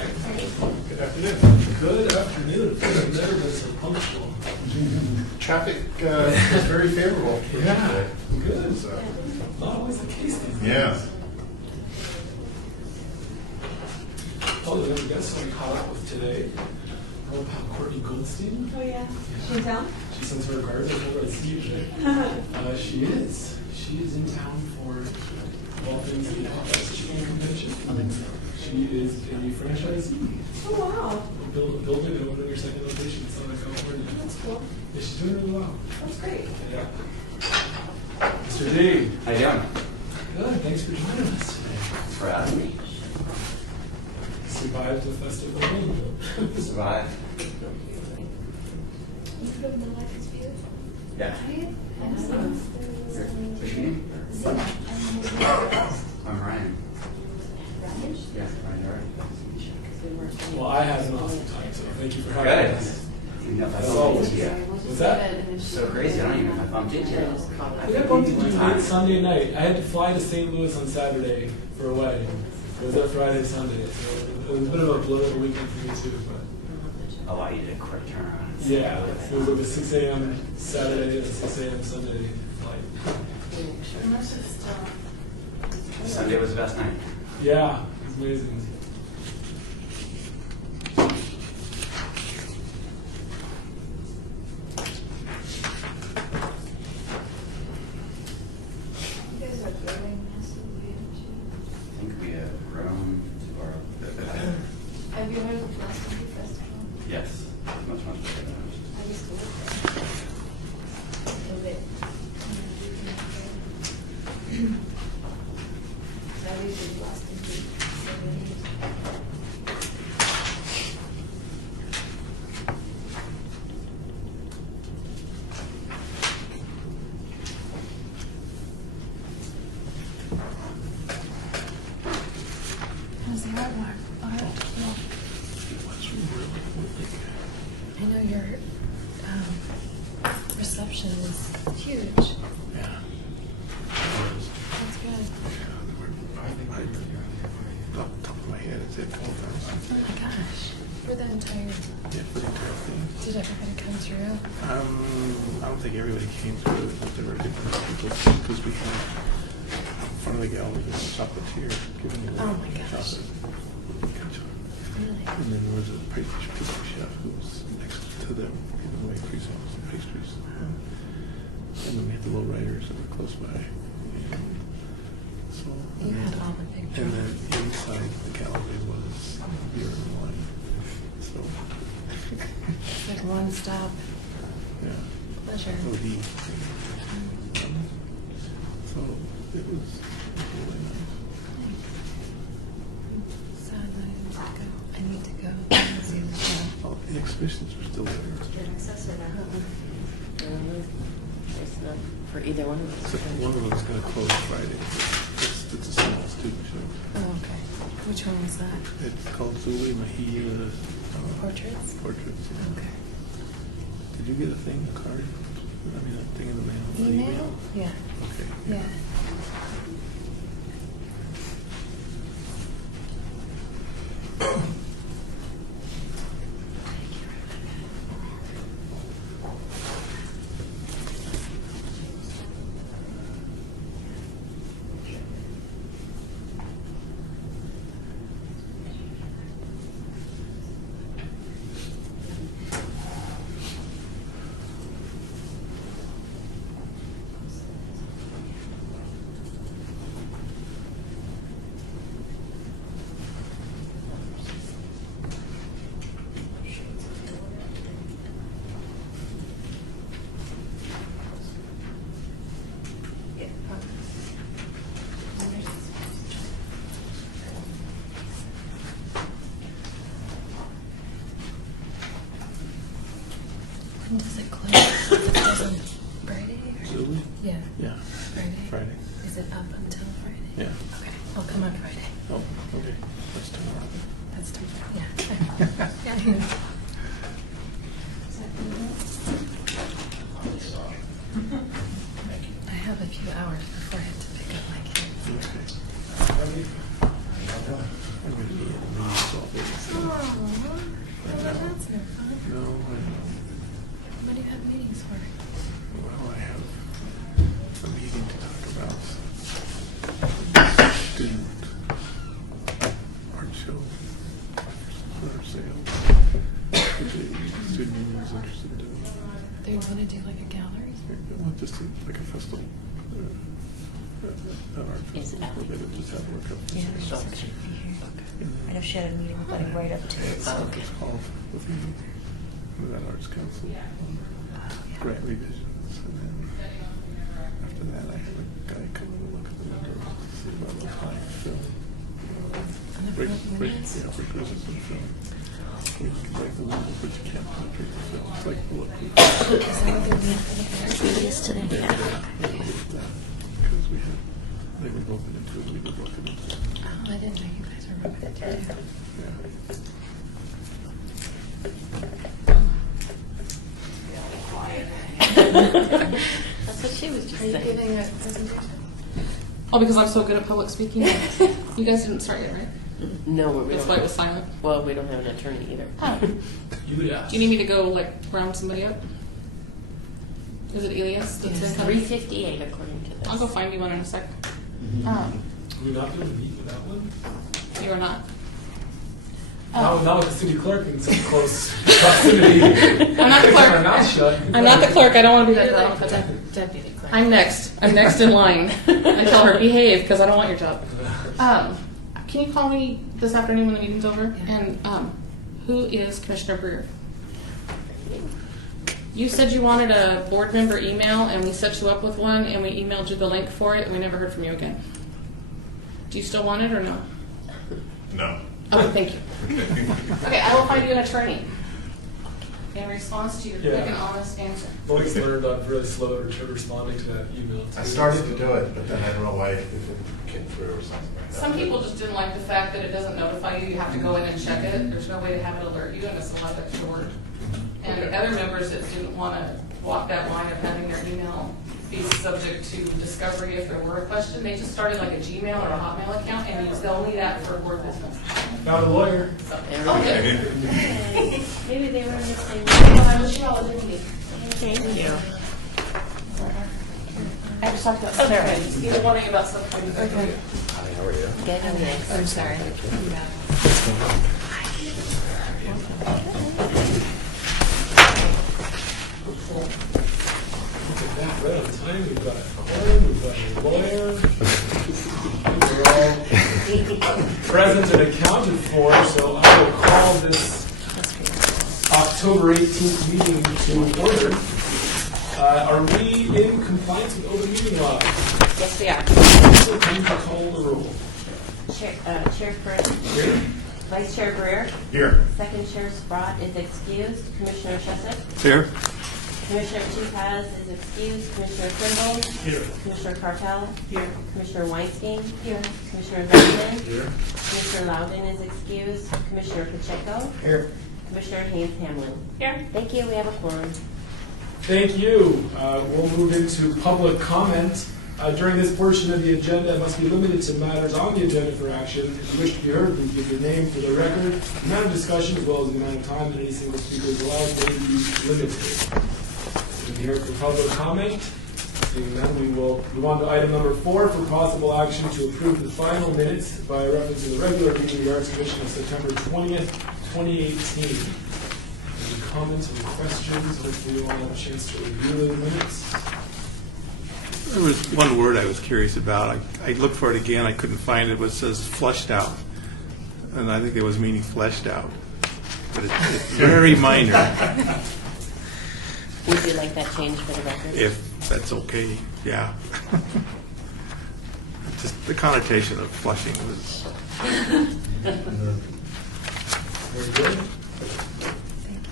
Good afternoon. Good afternoon. I've never been so punctual. Traffic was very favorable. Yeah, good. So, Not always the case these days. yeah. Oh, then we got someone caught up with today. Know about Courtney Goldstein? Oh yeah. She in town? She sends her regards. I told her I'd see you today. She is. She is in town for all things the Chicken Convention. She is a franchisee. Oh wow. Building and opening your second location in Southern California. That's cool. Yeah, she's doing really well. That's great. Yeah. Mr. D. How you doing? Good. Thanks for joining us. Thanks for having me. Survived the festival rain. Survive. Yeah. What's your name? I'm Ryan. Yeah, Ryan, all right. Well, I had an awesome time, so thank you for having Good. us. You know, if I As bumped always. into you. What's that? It's so crazy. I don't even know if I bumped into you. I got bumped into you late Sunday night. I had to fly to St. Louis on Saturday for a wedding. It was up Friday and Sunday, so it was a bit of a blow of a weekend for me too. But Oh, wow, you did a quick turnaround. yeah, it was like a 6 a.m. Saturday and a 6 a.m. Sunday flight. Sunday was the best night. Yeah, it was amazing. You guys are growing massively, aren't you? I think we have grown to our. Have you heard of the Plastic Festival? Yes, much better than ours. I used to work there. Love it. So I usually Boston Beach. How's the artwork? I know your reception is huge. Yeah. That's good. Off the top of my head, it's at 12,000. Oh my gosh. For the entire, Yeah, for the entire thing. did everybody come through? I don't think everybody came through it, but there were different people because we had in front of the gallery there's a chocolatier giving away Oh my gosh. chocolate. Gotcha. Really? And then there was a pastry chef who was next to them giving away croissants and pastries. And then we had the low riders that were close by. And so, You had all the big and then drinks. inside the gallery was beer and wine. So, It's like one stop yeah. pleasure. OD. So it was really nice. Sad that I didn't go. I need to go and see the show. Oh, the exhibitions were still there. For either one of us. Except one of them is going to close Friday. It's a small student show. Oh, okay. Which one was that? It's called Zuli Mahia Portraits? Portraits. Yeah. Okay. Did you get a thing, a card? I mean, a thing in the mail? An Email? Yeah. Okay. Yeah. When does it close? Is it close on Friday? Or? Zuli? Yeah. Yeah. Friday? Friday. Is it up until Friday? Yeah. Okay. I'll come on Friday. Oh, okay. That's tomorrow. That's tomorrow. Yeah. Yeah. I have a few hours before I have to pick up my kids. Okay. I'm going to be in the meeting, so I'll be sale. Which the student union is interested in doing. They want to do like a gallery? Well, just like a festival. An art Is festival. it? They would just have work up. Yeah, she said she'd be here. I know she had a meeting with like right up to it. So. It's called with that Arts Council. Grant revisions. And then after that, I have a guy come in and look at the windows to see about those high film. Break resistance film. Like the windows, but you can't penetrate the film. It's like bulletproof. Is that what they're doing for the parents? It is today. Yeah. Because they were broken into it, we were broken into it. Oh, I didn't know you guys were working it together. Yeah. That's what she was just saying. a presentation? Oh, because I'm so good at public speaking. You guys didn't start yet, right? No, we That's why it was silent. Well, we don't have an attorney either. You would ask. Do you need me to go like round somebody up? Is it Elias? That's It's in coming? 3:58 according to this. I'll go find you one in a sec. Will you not be able to meet with that one? You are not. Not with the city clerk in some close proximity. I'm not the Keep my clerk. mouth shut. I'm not the clerk. I don't want to be there. I don't have time. Deputy clerk. I'm next. I'm next in line. I tell her behave because I don't want your job. Can you call me this afternoon when the meeting's over? Yeah. And who is Commissioner Brewer? You said you wanted a board member email, and we set you up with one, and we emailed you the link for it, and we never heard from you again. Do you still want it or no? No. Okay, thank you. Okay, I will find you an attorney in response to your quick and honest answer. Folks learned I'm really slow at responding to that email. I started to do it, but then I don't know why it didn't get through or something like that. Some people just didn't like the fact that it doesn't notify you. You have to go in and check it. There's no way to have it alert you, and it's a lot extra work. And Okay. other members that didn't want to walk that line of having their email be subject to discovery if there were a question, they just started like a Gmail or a Hotmail account and used only that for board business. Found a lawyer. So, Okay. okay. Maybe they were in the same. Well, I wish you all a good meeting. Thank you. I just talked about, oh, there, either one of you about something. Okay. Good, okay. I'm sorry. Look at that, right on time. We've got a quorum, we've got a lawyer. We're all present and accounted for, so I will call this October 18th meeting to order. Are we in compliance with open meeting law? Yes, we are. So can you call the roll? Chair Curran, Here. Vice Chair Greer, Here. Second Chair Sprott is excused. Commissioner Shesek, Here? Commissioner Tupaz is excused. Commissioner Trimble, Here. Commissioner Carpel, here. Commissioner Weinstein, here. Commissioner Benjamin, Here. Commissioner Loudon is excused. Commissioner Pacheco, Here. Commissioner Haynes Hamlin. Here. Thank you. We have a quorum. Thank you. We'll move into public comment. During this portion of the agenda, it must be limited to matters on the agenda for action. If you wish to be heard, please give your name for the record. The amount of discussion, as well as the amount of time that any single speaker is allowed, may be limited. To be heard for public comment. Seeing none, we will move on to item number 4 for possible action to approve the final minutes by reference to the regular meeting of the Arts Commission of September 20th, 2018. Any comments, any questions? Hopefully you all have a chance to review the minutes. There was one word I was curious about. I looked for it again. I couldn't find it. It says flushed out. And I think it was meaning fleshed out. But it's very minor, Would you like that changed for the record? if that's okay. Yeah. Just the connotation of flushing was. Very good.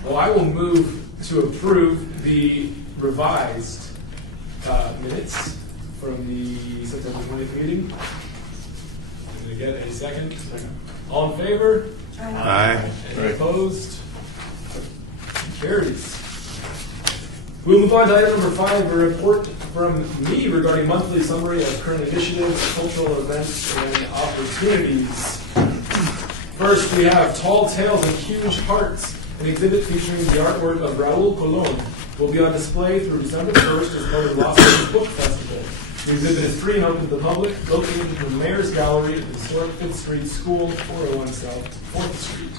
Well, I will move to approve the revised minutes from the September 20th meeting. Can I get a second? All in favor? Aye. Any opposed? Carries. We'll move on to item number 5, a report from me regarding monthly summary of current initiatives, cultural events, and opportunities. First, we have Tall Tales and Huge Hearts, an exhibit featuring the artwork of Raul Colon. Will be on display through December 1st as part of the Las Vegas Book Festival. The exhibit is free and open to the public, located in the Mayor's Gallery at the historic 5th Street School, 401 South 4th Street.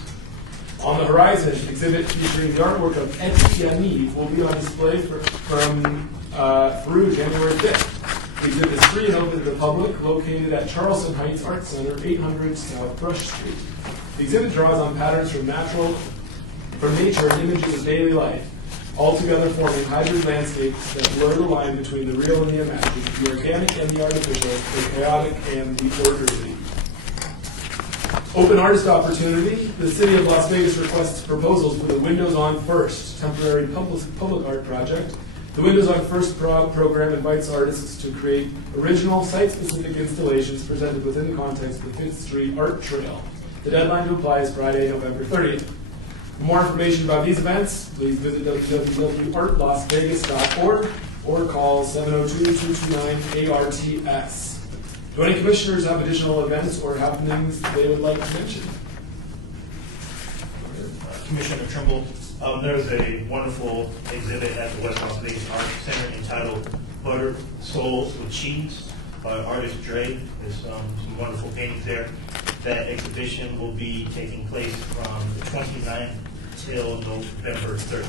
On the horizon, exhibit featuring the artwork of Eti Yaniv will be on display through January 5th. The exhibit is free and open to the public, located at Charleston Heights Art Center, 800 South Brush Street. The exhibit draws on patterns from nature and images of daily life, altogether forming hybrid landscapes that blur the line between the real and the imagined, the organic and the artificial, the chaotic and the orderly. Open artist opportunity. The City of Las Vegas requests proposals for the Windows on First temporary public art project. The Windows on First program invites artists to create original site-specific installations presented within the context of the 5th Street Art Trail. The deadline to apply is Friday, November 30th. For more information about these events, please visit www.artlasvegas.org or call 702-229-ARTS. Do any commissioners have additional events or happenings they would like to mention? Commissioner Trimble, there's a wonderful exhibit at the West Las Vegas Art Center entitled Butter Souls with Cheese by artist Dre. There's some wonderful paintings there. That exhibition will be taking place from the 29th till November 3rd.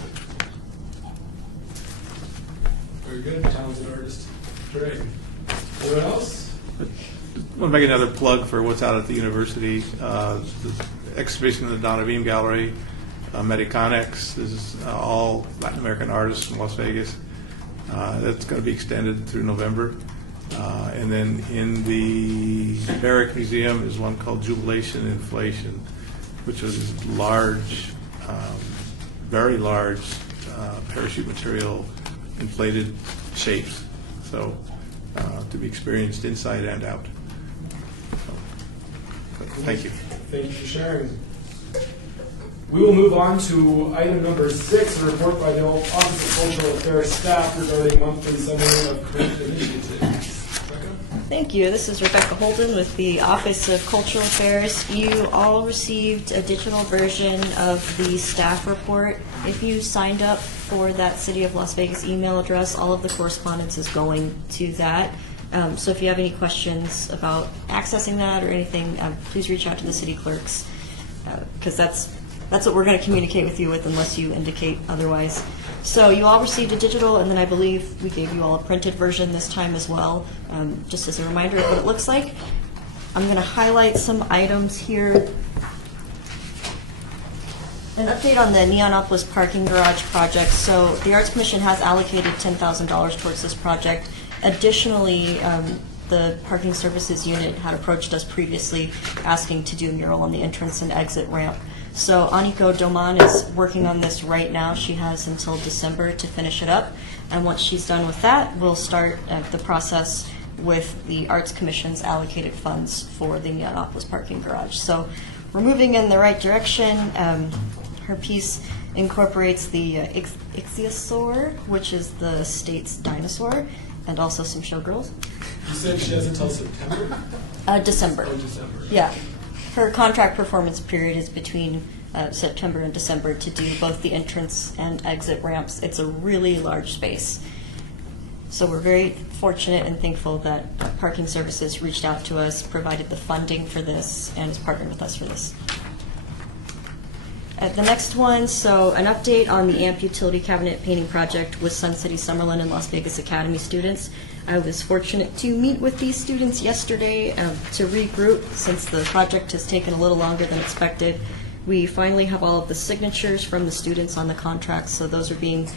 Very good, talented artist. Great. Anyone else? I want to make another plug for what's out at the university. The exhibition in the Donna Beam Gallery, Mediconex, is all Latin American artists from Las Vegas. That's going to be extended through November. And then in the Barrick Museum is one called Jubilation Inflation, which is large, very large parachute material inflated shapes. So to be experienced inside and out. So, thank you. Thank you for sharing. We will move on to item number 6, a report by the Office of Cultural Affairs staff regarding monthly summary of current initiatives. Rebecca? Thank you. This is Rebecca Holden with the Office of Cultural Affairs. You all received a digital version of the staff report. If you signed up for that City of Las Vegas email address, all of the correspondence is going to that. So if you have any questions about accessing that or anything, please reach out to the city clerks, because that's what we're going to communicate with you with unless you indicate otherwise. So you all received a digital, and then I believe we gave you all a printed version this time as well, just as a reminder of what it looks like. I'm going to highlight some items here. An update on the Neonopolis parking garage project. So the Arts Commission has allocated $10,000 towards this project. Additionally, the Parking Services Unit had approached us previously asking to do a mural on the entrance and exit ramp. So Aniko Doman is working on this right now. She has until December to finish it up. And once she's done with that, we'll start the process with the Arts Commission's allocated funds for the Neonopolis parking garage. So we're moving in the right direction. Her piece incorporates the ichthyosaur, which is the state's dinosaur, and also some showgirls. You said she has until September? December. Oh, December. Yeah. Her contract performance period is between September and December to do both the entrance and exit ramps. It's a really large space. So we're very fortunate and thankful that Parking Services reached out to us, provided the funding for this, and has partnered with us for this. The next one, so an update on the AMP utility cabinet painting project with Sun City Summerlin and Las Vegas Academy students. I was fortunate to meet with these students yesterday to regroup since the project has taken a little longer than expected. We finally have all of the signatures from the students on the contracts, so those are being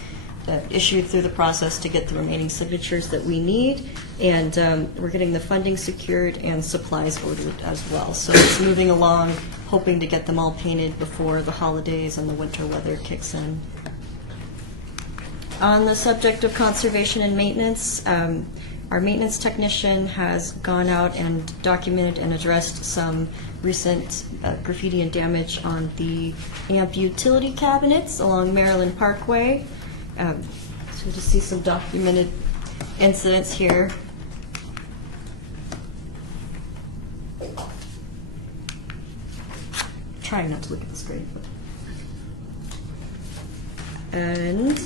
issued through the process to get the remaining signatures that we need, and we're getting the funding secured and supplies ordered as well. So it's moving along, hoping to get them all painted before the holidays and the winter weather kicks in. On the subject of conservation and maintenance, our maintenance technician has gone out and documented and addressed some recent graffiti and damage on the AMP utility cabinets along Maryland Parkway. So you just see some documented incidents here. Trying not to look at the screen. And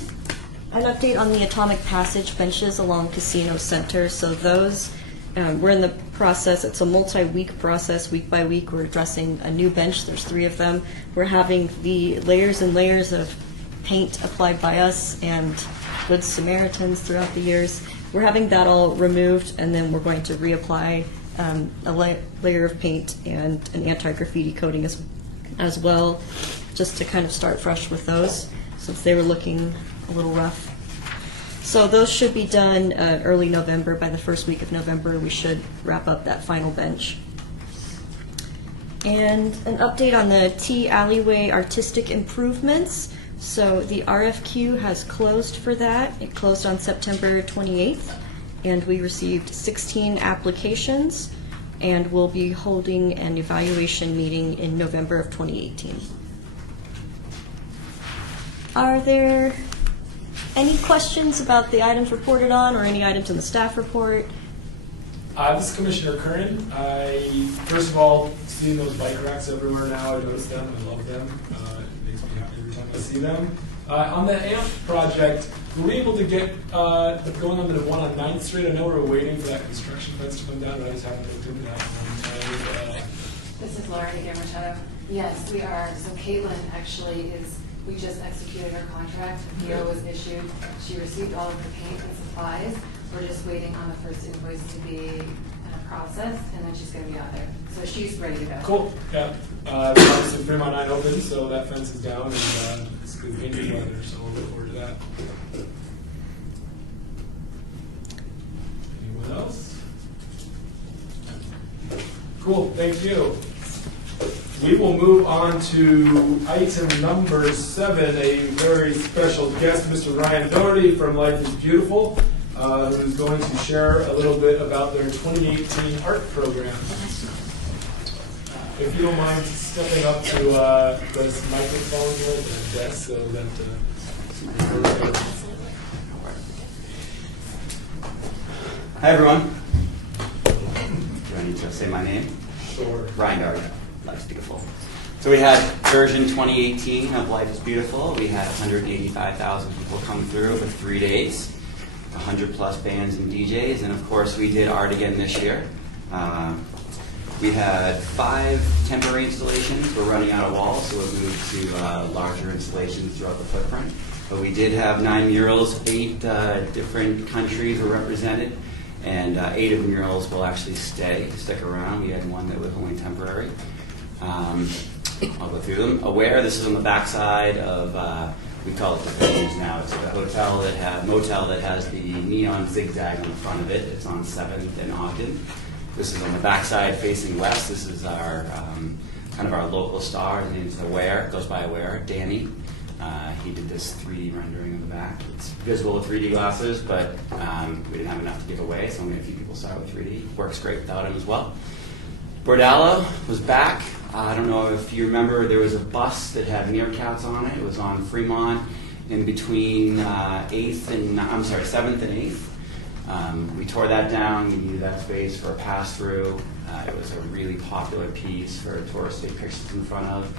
an update on the Atomic Passage benches along Casino Center. So those we're in the process, it's a multi-week process, week by week, we're addressing a new bench, there's 3 of them. We're having the layers and layers of paint applied by us and Good Samaritans throughout the years. We're having that all removed, and then we're going to reapply a layer of paint and an anti-graffiti coating as well, just to kind of start fresh with those, since they were looking a little rough. So those should be done early November. By the first week of November, we should wrap up that final bench. And an update on the T alleyway artistic improvements. So the RFQ has closed for that. It closed on September 28th, and we received 16 applications, and we'll be holding an evaluation meeting in November of 2018. Are there any questions about the items reported on or any items in the staff report? This is Commissioner Curran. I, first of all, seeing those bike racks everywhere now, I notice them, I love them. It makes me happy every time I see them. On the AMP project, were we able to get going on the one on 9th Street? I know we were waiting for that construction fence to come down, but I just haven't looked into that one. This is Laura again, Machado. Yes, we are. So Caitlin actually we just executed her contract. The PO was issued. She received all of her paint and supplies. We're just waiting on the first invoice to be in a process, and then she's going to be out there. So she's ready to go. Cool, yeah. Obviously Fremont 9 open, so that fence is down, and it's good painting weather, so we'll look forward to that. Anyone else? Cool, thank you. We will move on to item number 7, a very special guest, Mr. Ryan Doherty from Life is Beautiful, who's going to share a little bit about their 2018 art program. If you don't mind stepping up to this microphone here, the desk, so that Hi, everyone. Do I need to say my name? Sure. Ryan Doherty. Life's Beautiful. So we had version 2018 of Life is Beautiful. We had 185,000 people come through for 3 days, 100 plus bands and DJs, and of course we did art again this year. We had 5 temporary installations. We're running out of walls, so we'll move to larger installations throughout the footprint. But we did have 9 murals, 8 different countries were represented, and 8 of the murals will actually stick around. We had one that was only temporary. I'll go through them. Aware, this is on the backside of, we call it the venues now. It's a motel that has the neon zigzag on the front of it. It's on 7th and Ogden. This is on the backside facing west. This is our kind of our local star. His name is Aware. Goes by Aware. Danny. He did this 3D rendering in the back. It's visible with 3D glasses, but we didn't have enough to give away, so only a few people saw it with 3D. Works great without him as well. Bordallo was back. I don't know if you remember, there was a bus that had meerkats on it. It was on Fremont in between 7th and 8th. We tore that down. We needed that space for a pass-through. It was a really popular piece for tourists to take pictures in front of,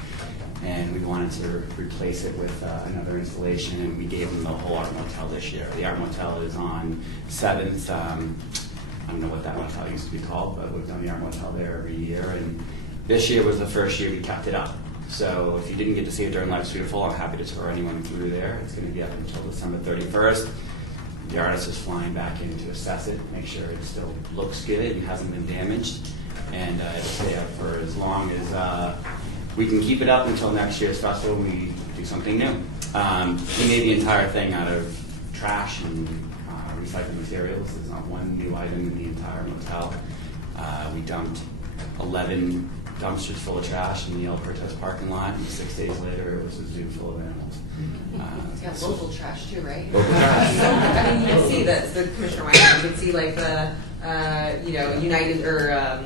and we wanted to replace it with another installation, and we gave them the whole Art Motel this year. The Art Motel is on 7th. I don't know what that motel used to be called, but we've done the Art Motel there every year, and this year was the first year we kept it up. So if you didn't get to see it during Life's Beautiful, I'm happy to tour anyone through there. It's going to be up until December 31st. The artist is flying back in to assess it, make sure it still looks good and hasn't been damaged, and it'll stay up for as long as we can keep it up until next year's festival when we do something new. We made the entire thing out of trash and recycled materials. There's not one new item in the entire motel. We dumped 11 dumpsters full of trash in the El Cortez parking lot, and 6 days later it was a zoo full of animals. Yeah, local trash too, right? Local trash. I mean, you can see that the Commissioner White, you can see like the, United or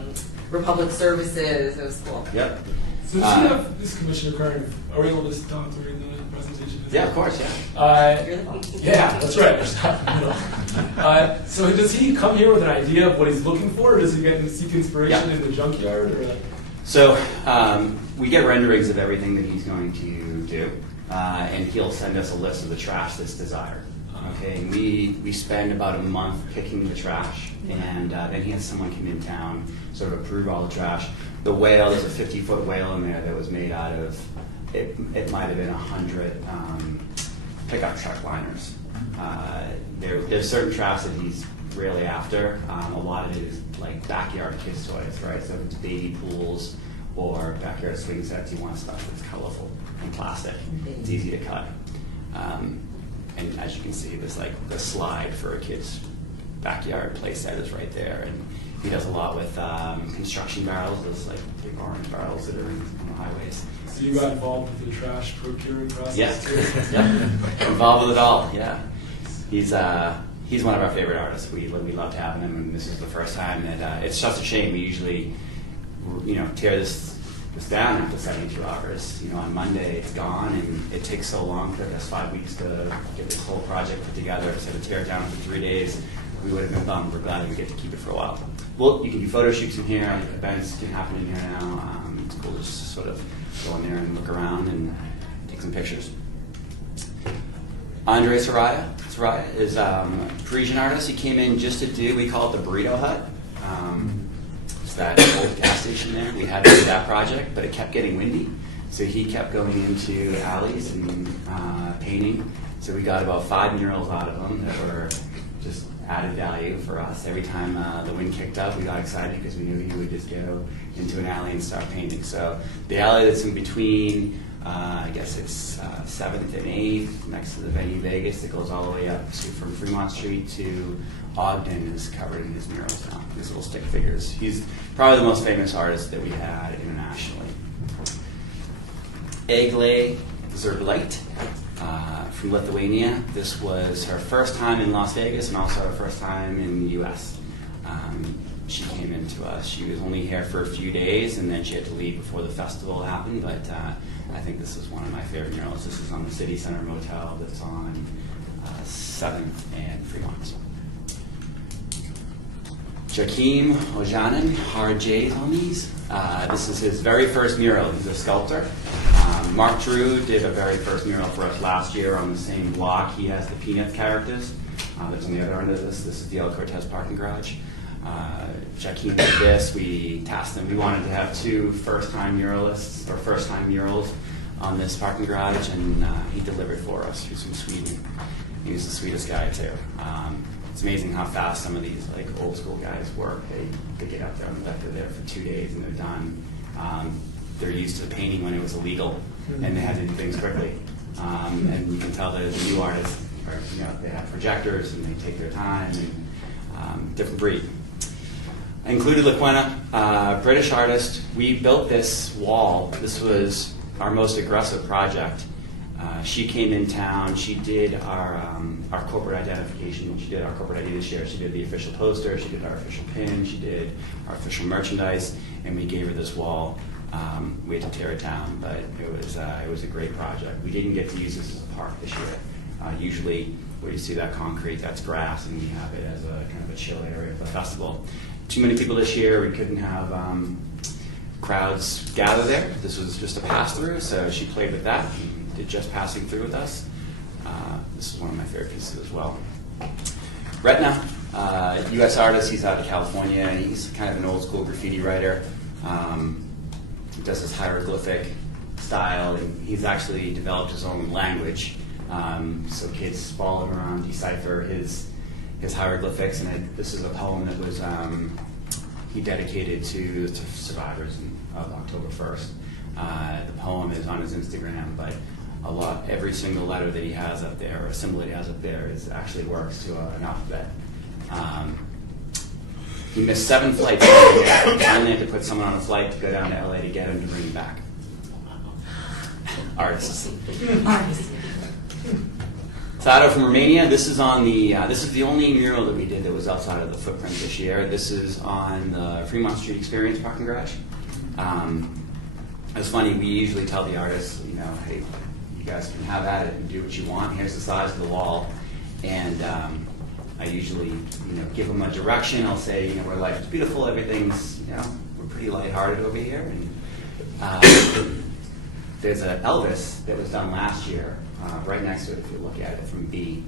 Republic Services. It was cool. Yep. So does he have this Commissioner Curran? Are we able to talk during the presentation? Yeah, of course, yeah. Yeah, that's right. So does he come here with an idea of what he's looking for, or does he seek inspiration in the junkyard? Or? So we get renderings of everything that he's going to do, and he'll send us a list of the trash that's desired. Okay, and we spend about a month picking the trash, and then he has someone come in town, sort of approve all the trash. The whale, there's a 50-foot whale in there that was made out of, it might have been 100 pickup truck liners. There's certain trash that he's really after. A lot of it is like backyard kids' toys, right? So if it's baby pools or backyard swing sets, he wants stuff that's colorful and plastic. It's easy to cut. And as you can see, there's like the slide for a kid's backyard play set is right there. And he does a lot with construction barrels, those like big orange barrels that are on the highways. So you got involved with the trash procuring process Yes, too? yeah. Involved with it all, yeah. He's one of our favorite artists. We loved having him, and this is the first time that it's just a shame. We usually, tear this down after 72 hours. On Monday it's gone, and it takes so long. It took us 5 weeks to get this whole project put together. So to tear it down for 3 days, we would have been bummed. We're glad we get to keep it for a while. Well, you can do photo shoots in here. Events can happen in here now. It's cool to just sort of go in there and look around and take some pictures. Andre Soraya is a Parisian artist. He came in just to do, we call it the Burrito Hut. It's that old gas station there. We had to do that project, but it kept getting windy. So he kept going into alleys and painting. So we got about 5 murals out of them that were just added value for us. Every time the wind kicked up, we got excited because we knew he would just go into an alley and start painting. So the alley that's in between, I guess it's 7th and 8th, next to the venue Vegas, that goes all the way up to from Fremont Street to Ogden, is covered in his murals now, these little stick figures. He's probably the most famous artist that we had internationally. Eglė Zurblait from Lithuania. This was her first time in Las Vegas and also her first time in the U.S. She came into us. She was only here for a few days, and then she had to leave before the festival happened, but I think this is one of my favorite murals. This is on the City Center Motel that's on 7th and Fremont. Joachim Ojanen, hard J's on these. This is his very first mural. He's a sculptor. Mark Drew did a very first mural for us last year on the same block. He has the Peanuts characters. That's on the other end of this. This is the El Cortez parking garage. Joaquin did this. We tasked him. We wanted to have 2 first-time muralists or first-time murals on this parking garage, and he delivered for us. He's from Sweden. He's the sweetest guy too. It's amazing how fast some of these like old school guys work. They get up there on the deck. They're there for 2 days and they're done. They're used to painting when it was illegal, and they had to do things quickly. And you can tell that the new artists are, they have projectors and they take their time, and different breed. I included LaQuenna, British artist. We built this wall. This was our most aggressive project. She came in town. She did our corporate identification. She did our corporate ID this year. She did the official poster. She did our official pin. She did our official merchandise, and we gave her this wall. We had to tear it down, but it was a great project. We didn't get to use this as a park this year. Usually, where you see that concrete, that's grass, and we have it as a kind of a chill area of the festival. Too many people this year. We couldn't have crowds gather there. This was just a pass-through, so she played with that and did just passing through with us. This is one of my favorite pieces as well. Retna, U.S. artist. He's out of California. He's kind of an old-school graffiti writer. He does this hieroglyphic style, and he's actually developed his own language. So kids follow him around, decipher his hieroglyphics, and this is a poem that was he dedicated to survivors of October 1st. The poem is on his Instagram, but every single letter that he has up there, or a symbol that he has up there, actually works to an alphabet. He missed 7 flights. Finally had to put someone on a flight to go down to LA to get him to bring him back. Artists. Sado from Romania. This is on the. This is the only mural that we did that was outside of the footprint this year. This is on the Fremont Street Experience parking garage. It's funny. We usually tell the artists, hey, you guys can have at it and do what you want. Here's the size of the wall, and I usually, give them a direction. I'll say, where life is beautiful, everything's, we're pretty lighthearted over here. And there's an Elvis that was done last year, right next to it if you look at it from B.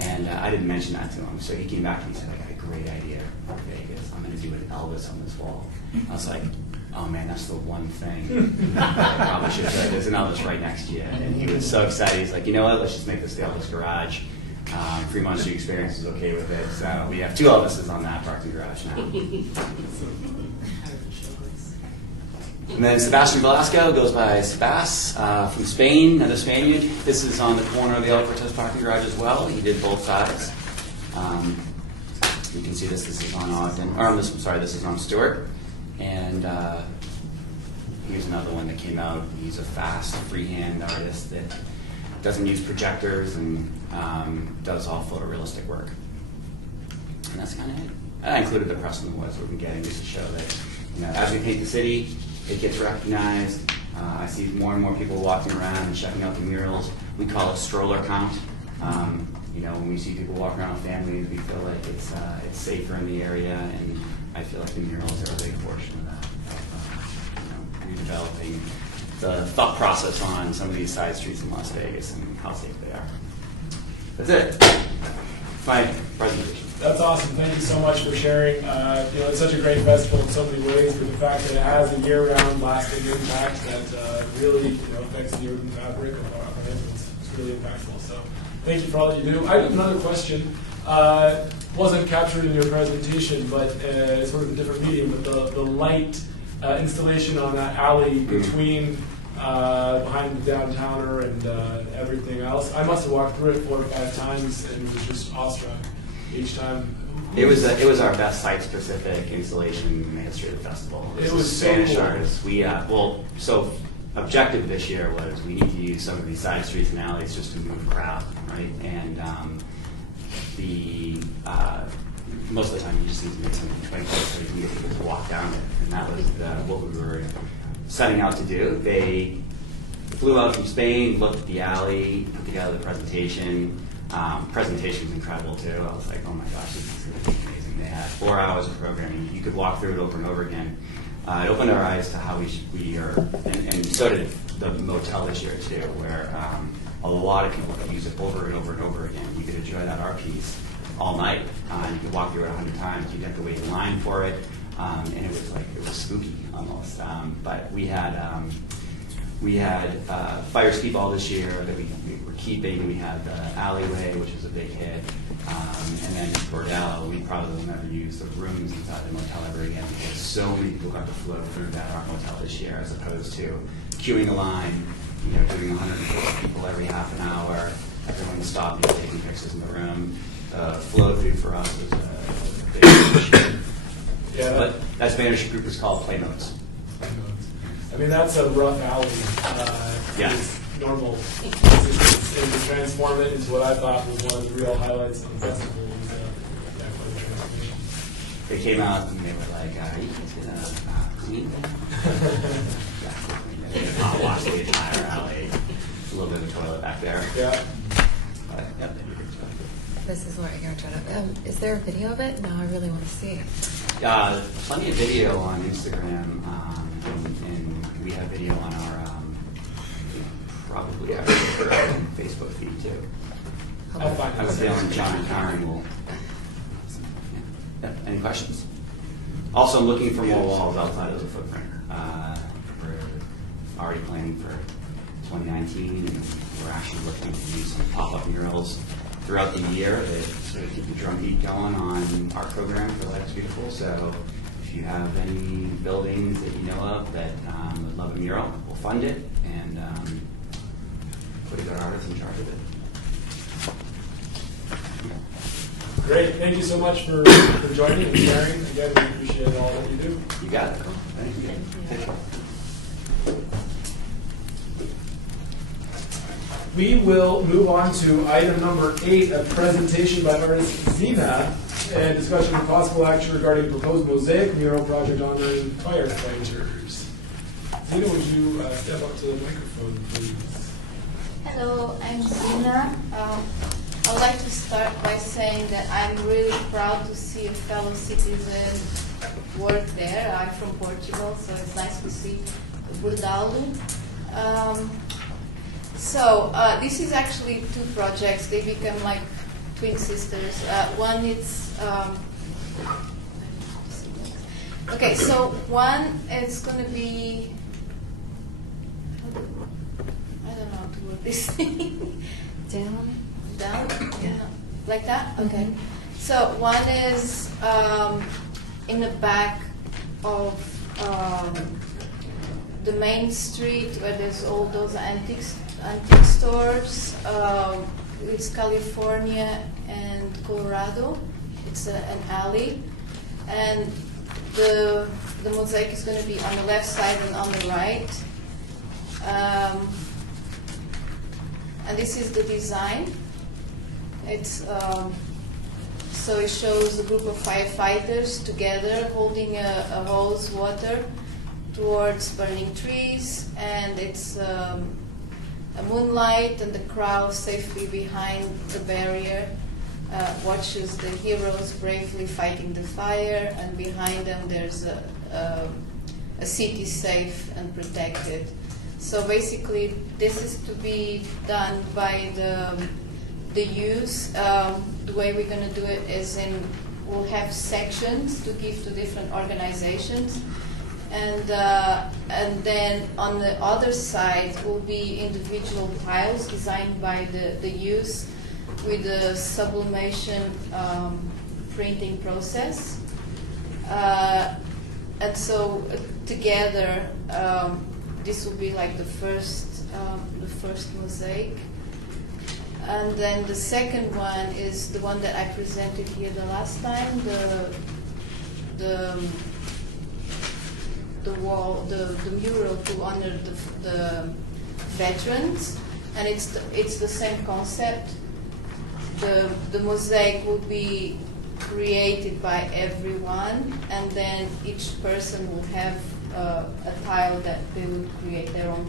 And I didn't mention that to him, so he came back to me and said, I got a great idea for Vegas. I'm going to do an Elvis on this wall. I was like, oh man, that's the one thing. I probably should try. There's an Elvis right next to you. And he was so excited. He's like, you know what, let's just make this the Elvis garage. Fremont Street Experience is okay with it. So we have 2 Elvises on that parking garage now. And then Sebastian Velasco goes by Sebas from Spain, another Spaniard. This is on the corner of the El Cortez parking garage as well. He did both sides. You can see this is on Ogden, or this is on Stewart. And here's another one that came out. He's a fast freehand artist that doesn't use projectors and does all photorealistic work. And that's kind of it. I included the press in the woods we've been getting just to show that, as we paint the city, it gets recognized. I see more and more people walking around and checking out the murals. We call it stroller count. When we see people walking around with families, we feel like it's safer in the area, and I feel like the murals are a big portion of that. Redeveloping the thought process on some of these side streets in Las Vegas and how safe they are. That's it. My presentation. That's awesome. Thank you so much for sharing. It's such a great festival in so many ways, but the fact that it has a year-round lasting impact that really affects the urban fabric of our neighborhoods. It's really impactful. So thank you for all that you do. I have another question. Wasn't captured in your presentation, but it's sort of a different medium, but the light installation on that alley between behind the downtowner and everything else. I must have walked through it 4 or 5 times and was just awestruck each time. It was our best site-specific installation in the history of the festival. It was so Spanish cool. artists. So objective this year was we need to use some of these side streets and alleys just to move crowd, right? And most of the time you just need to make something 20 feet so you can get people to walk down it, and that was what we were setting out to do. They flew out from Spain, looked at the alley, put together the presentation. Presentation was incredible too. I was like, oh my gosh, this is going to be amazing. They had 4 hours of programming. You could walk through it over and over again. It opened our eyes to how we are, and so did the motel this year too, where a lot of people could use it over and over and over again. You could enjoy that art piece all night. You could walk through it 100 times. You'd have to wait in line for it, and it was spooky almost. But we had Fire Ski Ball this year that we were keeping. We had the alleyway, which was a big hit. And then Bordel, we probably will never use the rooms inside the motel ever again because so many people got to flow through that art motel this year as opposed to queuing a line, doing 150 people every half an hour, everyone stopping and taking pictures in the room. The flow through for us was a big issue. Yeah, but that Spanish group is called Play Notes. I mean, that's a rough alley. Yeah. It's normal. And to transform it into what I thought was one of the real highlights of the festival was quite a transformation. They came out and they were like, are you guys going to clean that? Hot wash the entire alley. A little bit of a toilet back there. Yeah. But, yeah, they did a good job. This is Laura Garantona. Is there a video of it? No, I really want to see it. Plenty of video on Instagram, and we have video on our probably our Facebook feed too. I'll find I have a it. feeling John and Karen will. Yeah. Any questions? Also, I'm looking for more walls outside of the footprint. We're already planning for 2019, and we're actually looking to do some pop-up murals throughout the year that sort of keep the drumbeat going on our program for Life is Beautiful. So if you have any buildings that you know of that would love a mural, we'll fund it and put a good artist in charge of it. Great. Thank you so much for joining and sharing. Again, we appreciate all that you do. You got it. Cool. Thank you. Take care. We will move on to item number 8, a presentation by artist Zena, and discussion of possible action regarding proposed mosaic mural project honoring firefighters. Zena, would you step up to the microphone, please? Hello, I'm Zena. I'd like to start by saying that I'm really proud to see a fellow citizen work there. I'm from Portugal, so it's nice to see Bordalo. So this is actually 2 projects. They become like twin sisters. One is, okay, so one is going to be, I don't know how to word this thing. Down? Down? Yeah. Like that? Okay. So one is in the back of the main street where there's all those antique stores. It's California and Colorado. It's an alley. And the mosaic is going to be on the left side and on the right. And this is the design. It's so it shows a group of firefighters together holding a hose water towards burning trees, and it's a moonlight, and the crowd safely behind the barrier watches the heroes bravely fighting the fire, and behind them there's a city safe and protected. So basically, this is to be done by the youth. The way we're going to do it is we'll have sections to give to different organizations, and then on the other side will be individual tiles designed by the youth with the sublimation printing process. And so together, this will be like the first mosaic. And then the second one is the one that I presented here the last time, the wall, the mural to honor the veterans, and it's the same concept. The mosaic will be created by everyone, and then each person will have a tile that they would create their own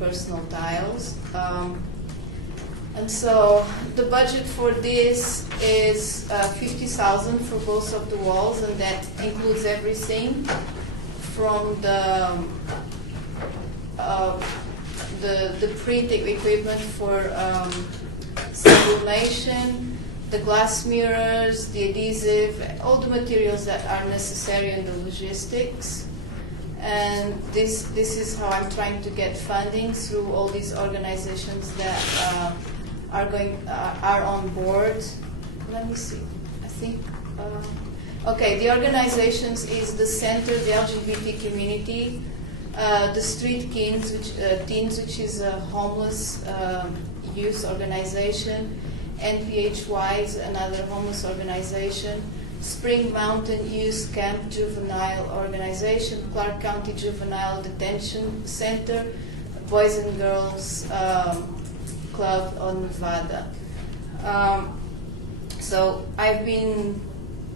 personal tiles. And so the budget for this is $50,000 for both of the walls, and that includes everything from the printing equipment for sublimation, the glass mirrors, the adhesive, all the materials that are necessary in the logistics. And this is how I'm trying to get funding through all these organizations that are on board. Let me see. I think. Okay, the organizations is the Center, the LGBT community, the Street Teens, which is a homeless youth organization, NPHY is another homeless organization, Spring Mountain Youth Camp Juvenile Organization, Clark County Juvenile Detention Center, Boys and Girls Club on Nevada. So I've been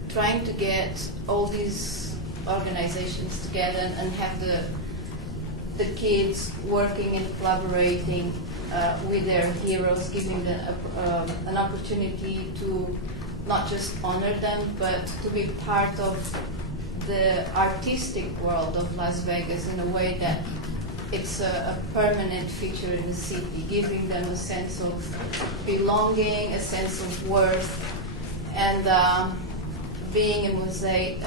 trying to get all these organizations together and have the kids working and collaborating with their heroes, giving them an opportunity to not just honor them, but to be part of the artistic world of Las Vegas in a way that it's a permanent feature in the city, giving them a sense of belonging, a sense of worth, and being a mosaic,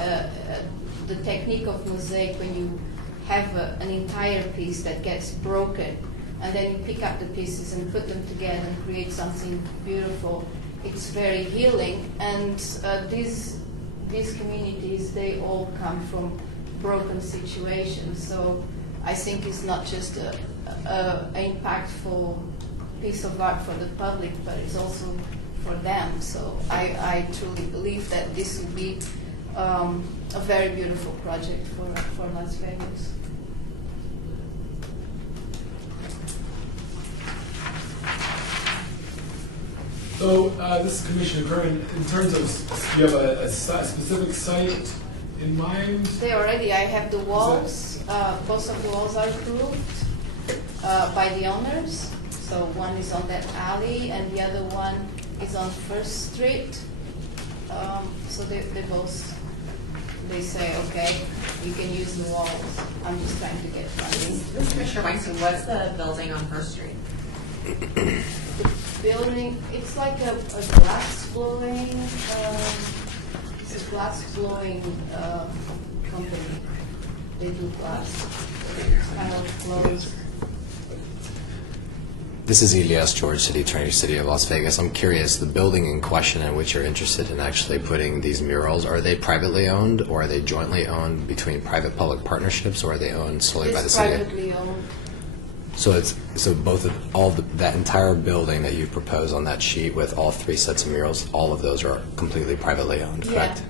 the technique of mosaic, when you have an entire piece that gets broken, and then you pick up the pieces and put them together and create something beautiful. It's very healing, and these communities, they all come from broken situations. So I think it's not just an impactful piece of art for the public, but it's also for them. So I truly believe that this will be a very beautiful project for Las Vegas. So this is Commissioner Curran. In terms of, do you have a specific site in mind? I have the walls. Both of the walls are approved by the owners. So one is on that alley, and the other one is on First Street. So they say, okay, you can use the walls. I'm just trying to get funding. Commissioner Weinstein, what's the building on First Street? building, it's like a glass blowing, it's a glass blowing company. They do glass. It's kind of closed. This is Elias George, City Attorney, City of Las Vegas. I'm curious, the building in question in which you're interested in actually putting these murals, are they privately owned or are they jointly owned between private-public partnerships, or are they owned solely by the It's city? privately owned. So both of that entire building that you propose on that sheet with all three sets of murals, all of those are completely privately owned, correct?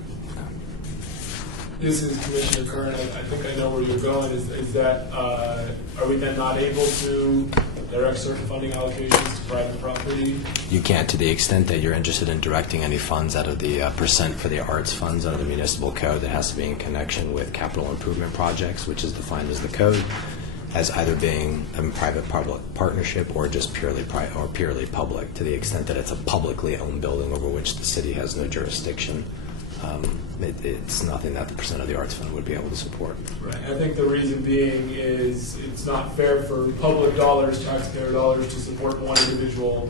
This is Commissioner Kern. I think I know where you're going. Is that are we then not able to direct certain funding allocations to private property? You can't, to the extent that you're interested in directing any funds out of the percent for the arts funds out of the municipal code. That has to be in connection with capital improvement projects, which is defined as the code, as either being a private-public partnership or just purely public. To the extent that it's a publicly owned building over which the city has no jurisdiction, it's nothing that the percent of the arts fund would be able to support. Right. I think the reason being is it's not fair for public dollars, taxpayer dollars, to support one individual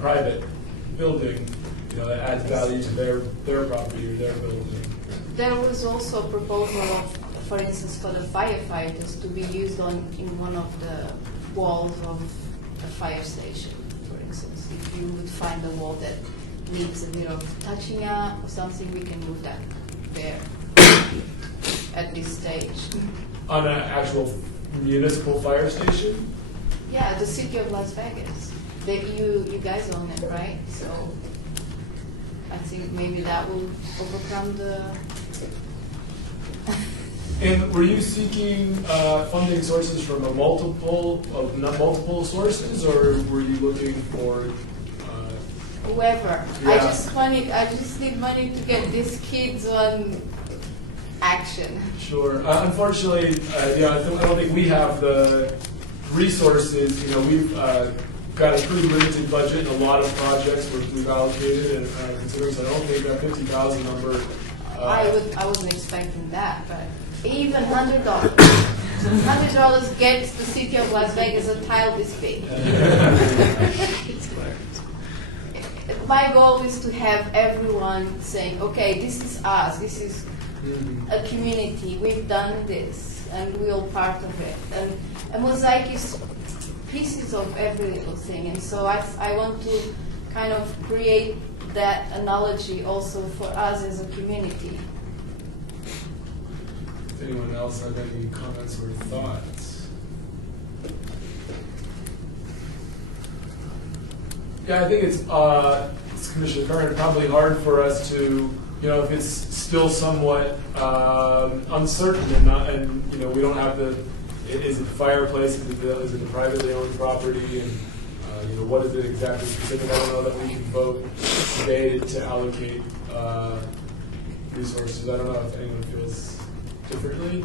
private building. That adds value to their property or their building. There was also a proposal of, for instance, for the firefighters to be used in one of the walls of a fire station, for instance. If you would find a wall that needs a bit of touching up or something, we can move that there at this stage. On an actual municipal fire station? Yeah, the city of Las Vegas. You guys own it, right? So I think maybe that will overcome the... And were you seeking funding sources from multiple sources, or were you looking for whoever? Yeah. I just need money to get these kids on action. Sure. Unfortunately, I don't think we have the resources. We've got a pretty limited budget and a lot of projects we've allocated and considering. So I don't think that 50,000 number. I wasn't expecting that, but even $100. $100 gets the city of Las Vegas a tile this big. My goal is to have everyone saying, okay, this is us, this is a community, we've done this, and we're all part of it. And a mosaic is pieces of every little thing, and so I want to kind of create that analogy also for us as a community. If anyone else have any comments or thoughts? Yeah, I think it's Commissioner Curran, probably hard for us to, if it's still somewhat uncertain and we don't have is it the fireplace, is it the privately owned property, and what is it exactly specific? I don't know that we can vote today to allocate resources. I don't know if anyone feels differently.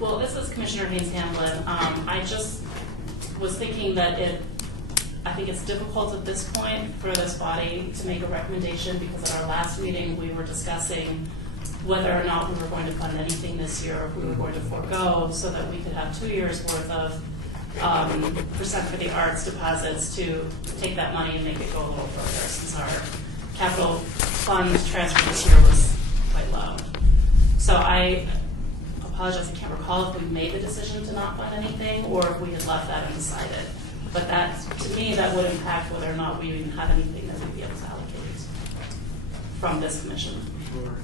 Well, this is Commissioner Haynes Hamlin. I just was thinking that I think it's difficult at this point for this body to make a recommendation, because at our last meeting we were discussing whether or not we were going to fund anything this year, or if we were going to forego, so that we could have 2 years worth of percent for the arts deposits to take that money and make it go a little further, since our capital fund transfer this year was quite low. So I apologize, I can't recall if we made the decision to not fund anything or if we had left that undecided. But that, to me, that would impact whether or not we even have anything that we'd be able to allocate from this commission. Sure.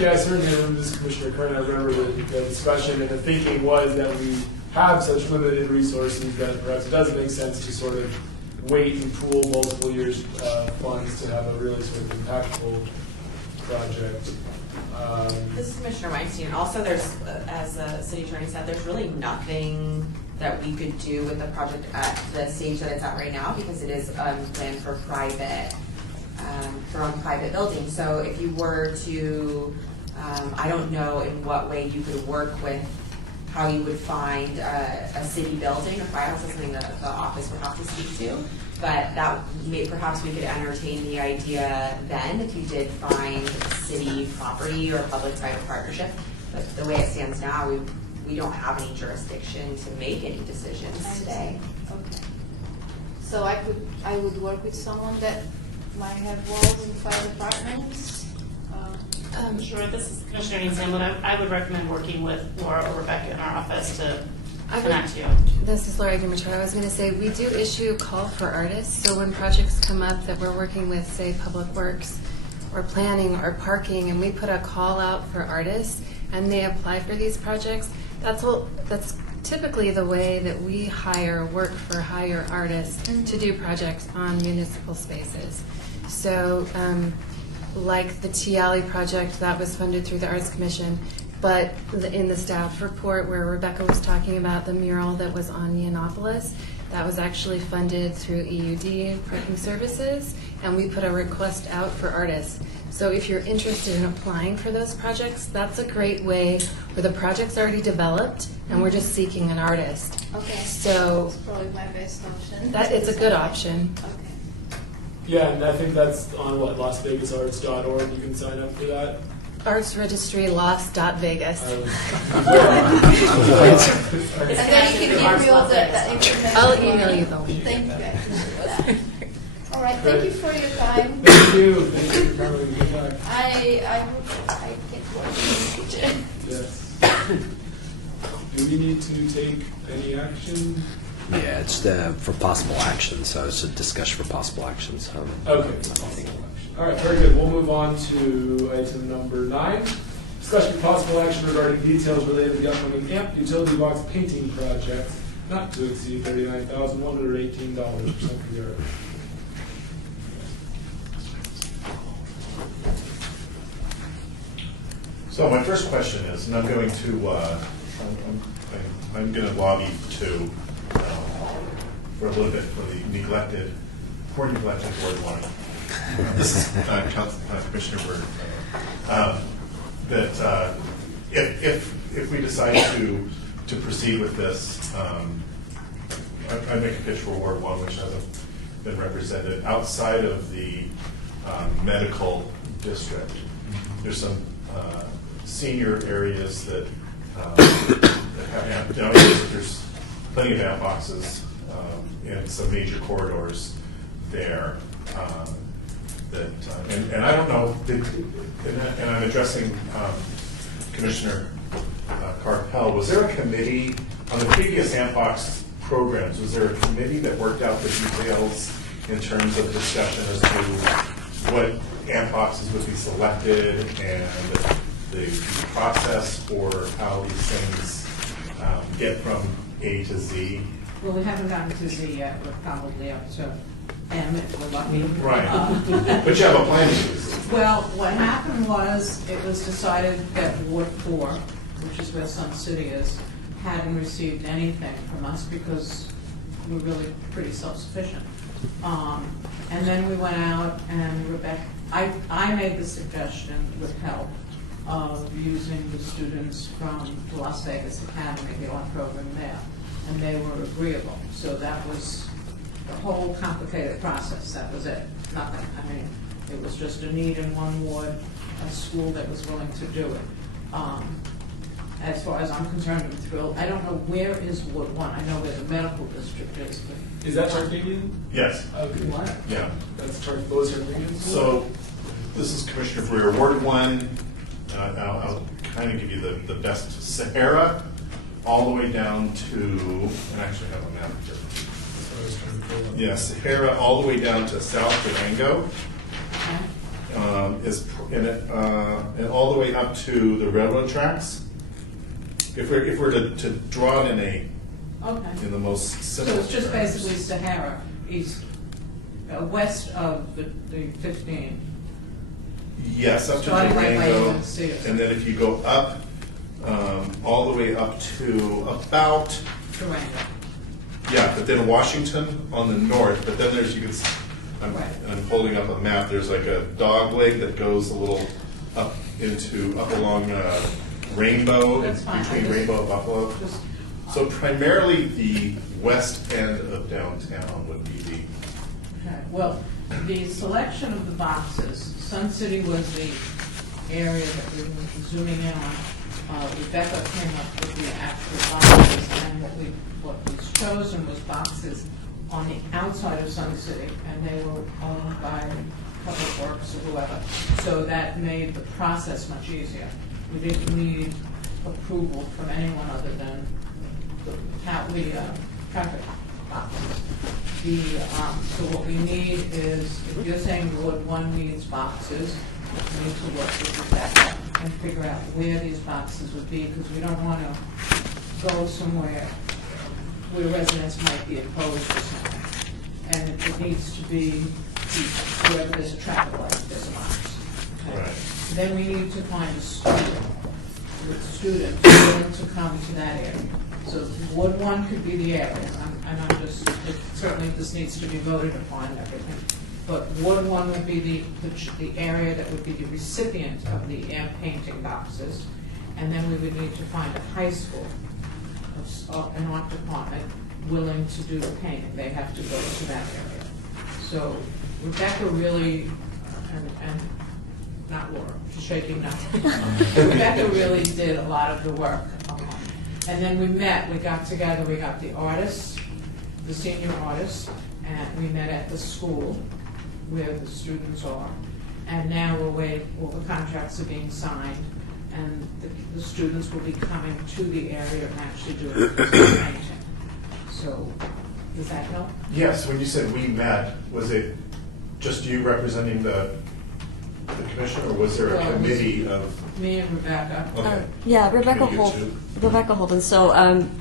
Yeah, I certainly remember this, Commissioner Kern. I remember the discussion, and the thinking was that we have such limited resources that perhaps it does make sense to sort of wait and pool multiple years' funds to have a really sort of impactful project. This is Commissioner Weinstein. Also, there's, as the city attorney said, there's really nothing that we could do with the project at the stage that it's at right now, because it is planned for private building. So if you were to, I don't know in what way you could work with how you would find a city building. A firehouse is something that the office would have to speak to. But that perhaps we could entertain the idea then if you did find city property or public-private partnership. But the way it stands now, we don't have any jurisdiction to make any decisions I see. today. Okay. So I would work with someone that might have roles in fire departments. Sure, this is Commissioner Haynes, but I would recommend working with Laura or Rebecca in our office to connect you. This is Laura Guimaraes. I was going to say, we do issue a call for artists, so when projects come up that we're working with, say, Public Works or planning or parking, and we put a call out for artists and they apply for these projects, that's typically the way that we work for hire artists to do projects on municipal spaces. So like the Tea Alley project, that was funded through the Arts Commission, but in the staff report where Rebecca was talking about the mural that was on Neonopolis, that was actually funded through EUD Parking Services, and we put a request out for artists. So if you're interested in applying for those projects, that's a great way where the project's already developed and we're just seeking an artist. Okay. So that's probably my best option. it's a good option. Okay. Yeah, and I think that's on LasVegasArts.org. You can sign up for that. Arts Registry Lost.Vegas. And then you can give me all that information. I'll email you the link. Thank you guys. All right, thank you for your time. Thank you. Thank you for coming. Good luck. I get work in the kitchen. Yes. Do we need to take any action? Yeah, it's for possible action, so it's a discussion for possible action. So. Okay. All right, very good. We'll move on to item number 9. Discussion for possible action regarding details related to the upcoming AMP utility box painting project, not to exceed $39,118 for Central Yard. So my first question is, and I'm going to lobby for a little bit for the poor neglected Ward 1. This is Commissioner Bird. That if we decide to proceed with this, I'd make a pitch for Ward 1, which hasn't been represented outside of the medical district. There's some senior areas that have there's plenty of amp boxes in some major corridors there. And I don't know, and I'm addressing Commissioner Carpel, was there a committee on the previous amp box programs, was there a committee that worked out the details in terms of discussion as to what amp boxes would be selected and the process for how these things get from A to Z? Well, we haven't gotten to Z yet. We're probably up to M if we're lucky. Right. But you have a plan to use. Well, what happened was it was decided that Ward 4, which is where Sun City is, hadn't received anything from us because we're really pretty self-sufficient. And then we went out and Rebecca, I made the suggestion with help of using the students from the Las Vegas Academy, the art program there, and they were agreeable. So that was the whole complicated process. That was it. Nothing. I mean, it was just a need in one ward, a school that was willing to do it. As far as I'm concerned, I'm thrilled. I don't know where is Ward 1. I know where the medical district is. But is that Tarkanian? Yes. Okay. What? Yeah. That's those Tarkanians? So this is Commissioner Brewer. Ward 1, I'll kind of give you the best. Sahara, all the way down to, and I actually have a map here. Yeah, Sahara, all the way down to South Durango. And all the way up to the railroad tracks. If we're to draw it in the most simple So it's just terms. basically Sahara, east, west of the 15. Yes, up to Starting right where you Durango, can see it. and then if you go up, all the way up to about, Durango. yeah, but then Washington on the north, but then there's, you can see, I'm holding up a map, there's like a dog leg that goes a little up along Rainbow, That's fine. between Rainbow and Buffalo. So primarily the west end of downtown would be the, Okay, well, the selection of the boxes, Sun City was the area that we were zooming in on. Rebecca came up with the actual boxes, and what was chosen was boxes on the outside of Sun City, and they were owned by Public Works or whoever. So that made the process much easier. We didn't need approval from anyone other than the traffic boxes. So what we need is, if you're saying Ward 1 needs boxes, we need to work with Rebecca and figure out where these boxes would be, because we don't want to go somewhere where residents might be opposed to something. And it needs to be wherever there's a traffic light, there's a box. Okay? Right. Then we need to find a student willing to come to that area. So Ward 1 could be the area, and I'm just, certainly this needs to be voted upon and everything. But Ward 1 would be the area that would be the recipient of the painting boxes. And then we would need to find a high school, an art department, willing to do the painting. They have to go to that area. So Rebecca really, and not Laura, she's shaking now. Rebecca really did a lot of the work. And then we got together, we got the artists, the senior artists, and we met at the school where the students are. And now we're waiting, all the contracts are being signed, and the students will be coming to the area and actually doing the painting. So, does that help? Yes, when you said we met, was it just you representing the commission, or was there a committee of? Me and Rebecca. Okay. Yeah, Rebecca Committee of two? Holden. So,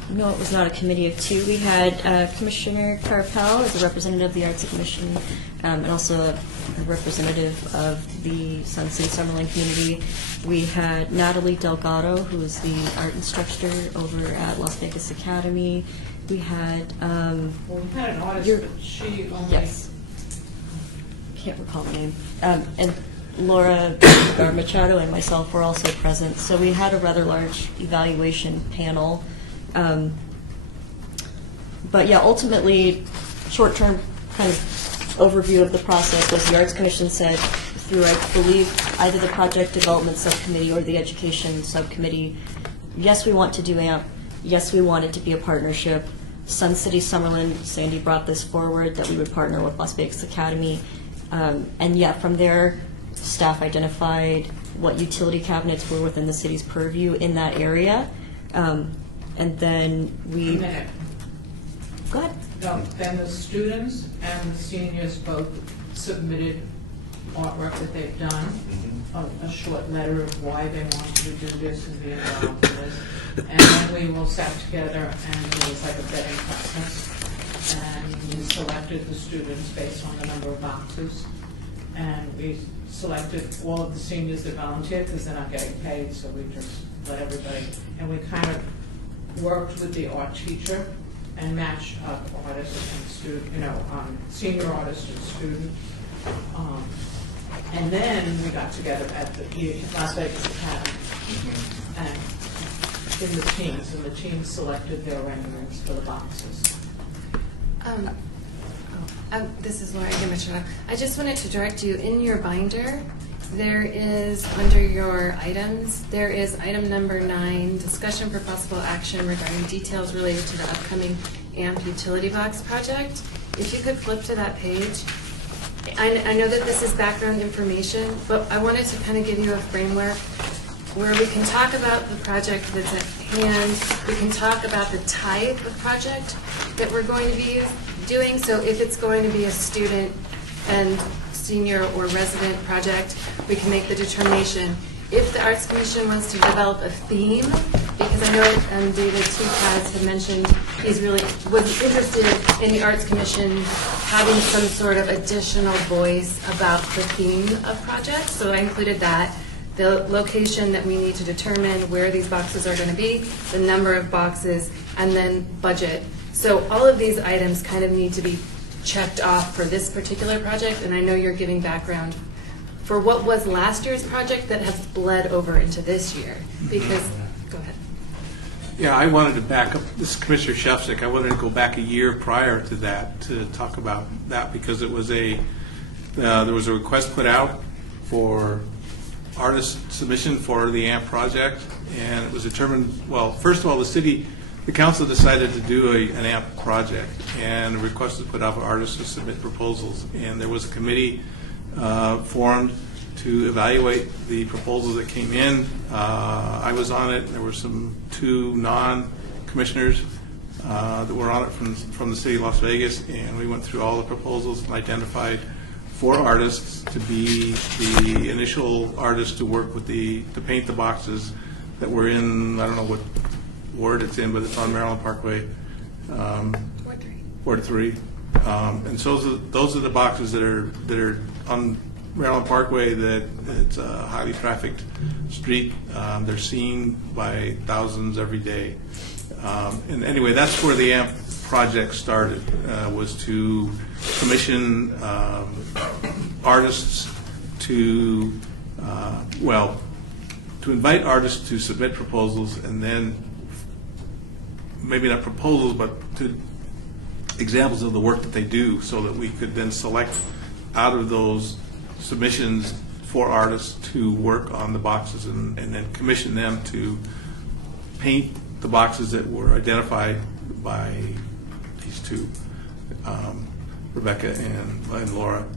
no, it was not a committee of two. We had Commissioner Carpel as a representative of the Arts Commission, and also a representative of the Sun City Summerlin community. We had Natalie Delgado, who is the art instructor over at Las Vegas Academy. We had Well, we had an artist, but she only. yes, can't recall the name, and Laura Machado and myself were also present. So we had a rather large evaluation panel. But yeah, ultimately, short-term kind of overview of the process was the Arts Commission said through, I believe, either the Project Development Subcommittee or the Education Subcommittee, yes, we want to do AMP. Yes, we want it to be a partnership. Sun City Summerlin, Sandy brought this forward that we would partner with Las Vegas Academy. And yeah, from there, staff identified what utility cabinets were within the city's purview in that area. And then we... Go ahead. No, then the students and the seniors both submitted artwork that they've done, a short letter of why they wanted to do this and be involved in this. And then we will sat together and it was like a vetting process. And we selected the students based on the number of boxes. And we selected all of the seniors that volunteered because they're not getting paid, so we just let everybody. And we kind of worked with the art teacher and matched up artists and student, senior artist and student. And then we got together at the Las Vegas Academy and in the teams, and the teams selected their renderings for the boxes. This is Laura Agamitcha. I just wanted to direct you, in your binder, there is, under your items, there is item number 9, discussion for possible action regarding details related to the upcoming AMP utility box project. If you could flip to that page. I know that this is background information, but I wanted to kind of give you a framework where we can talk about the project that's at hand. We can talk about the type of project that we're going to be doing. So if it's going to be a student and senior or resident project, we can make the determination. If the Arts Commission wants to develop a theme, because I know David Tukaz had mentioned was interested in the Arts Commission having some sort of additional voice about the theme of projects, so I included that. The location that we need to determine where these boxes are going to be, the number of boxes, and then budget. So all of these items kind of need to be checked off for this particular project, and I know you're giving background for what was last year's project that has bled over into this year. Because, go ahead. Yeah, I wanted to back up. This is Commissioner Shefczyk. I wanted to go back a year prior to that to talk about that because it was there was a request put out for artist submission for the AMP project, And it was determined, well, first of all, the council decided to do an AMP project and requested to put out for artists to submit proposals. And there was a committee formed to evaluate the proposals that came in. I was on it. There were two non-commissioners that were on it from the city of Las Vegas, and we went through all the proposals and identified 4 artists to be the initial artists to work with to paint the boxes that were in, I don't know what ward it's in, but it's on Maryland Parkway. Ward 3. And so those are the boxes that are on Maryland Parkway that it's a highly trafficked street. They're seen by thousands every day. And anyway, that's where the AMP project started, was to commission artists to invite artists to submit proposals, and then maybe not proposals, but to examples of the work that they do, so that we could then select out of those submissions 4 artists to work on the boxes and then commission them to paint the boxes that were identified by these 2, Rebecca and Laura.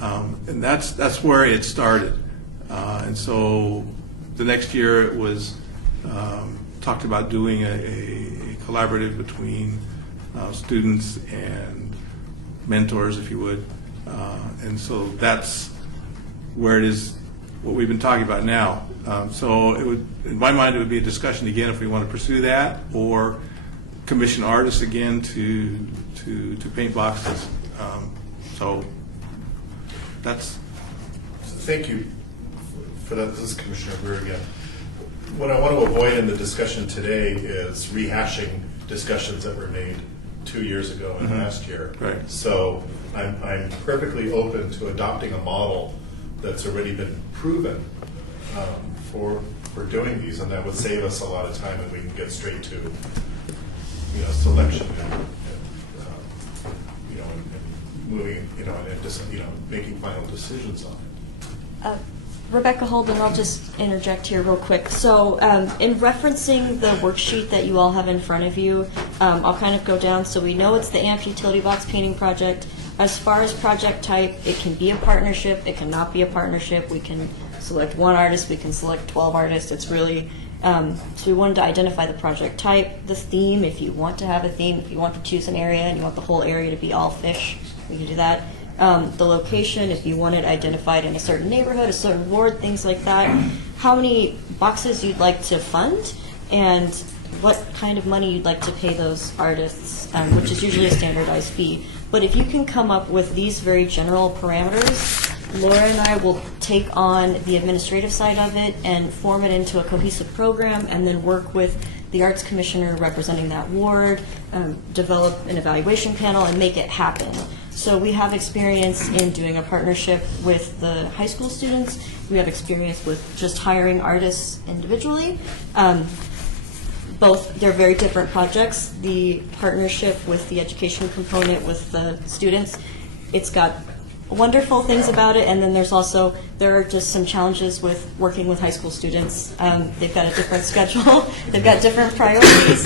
And that's where it started. And so the next year it was talked about doing a collaborative between students and mentors, if you would. And so that's where it is, what we've been talking about now. So it would, in my mind, it would be a discussion again if we want to pursue that, or commission artists again to paint boxes. So that's. Thank you for that. This is Commissioner Brewer again. What I want to avoid in the discussion today is rehashing discussions that were made 2 years ago and last year. Right. So I'm perfectly open to adopting a model that's already been proven for doing these, and that would save us a lot of time, and we can get straight to selection and moving and just making final decisions on it. Rebecca Holden, I'll just interject here real quick. So in referencing the worksheet that you all have in front of you, I'll kind of go down. So we know it's the AMP Utility Box Painting Project. As far as project type, it can be a partnership, it cannot be a partnership. We can select 1 artist, we can select 12 artists. It's really, so we wanted to identify the project type, the theme, if you want to have a theme, if you want to choose an area and you want the whole area to be all fish, we can do that. The location, if you want it identified in a certain neighborhood, a certain ward, things like that. How many boxes you'd like to fund, and what kind of money you'd like to pay those artists, which is usually a standardized fee. But if you can come up with these very general parameters, Laura and I will take on the administrative side of it and form it into a cohesive program, and then work with the Arts Commissioner representing that ward, develop an evaluation panel, and make it happen. So we have experience in doing a partnership with the high school students. We have experience with just hiring artists individually. Both, they're very different projects. The partnership with the education component with the students, it's got wonderful things about it, and then there are just some challenges with working with high school students. They've got a different schedule, they've got different priorities,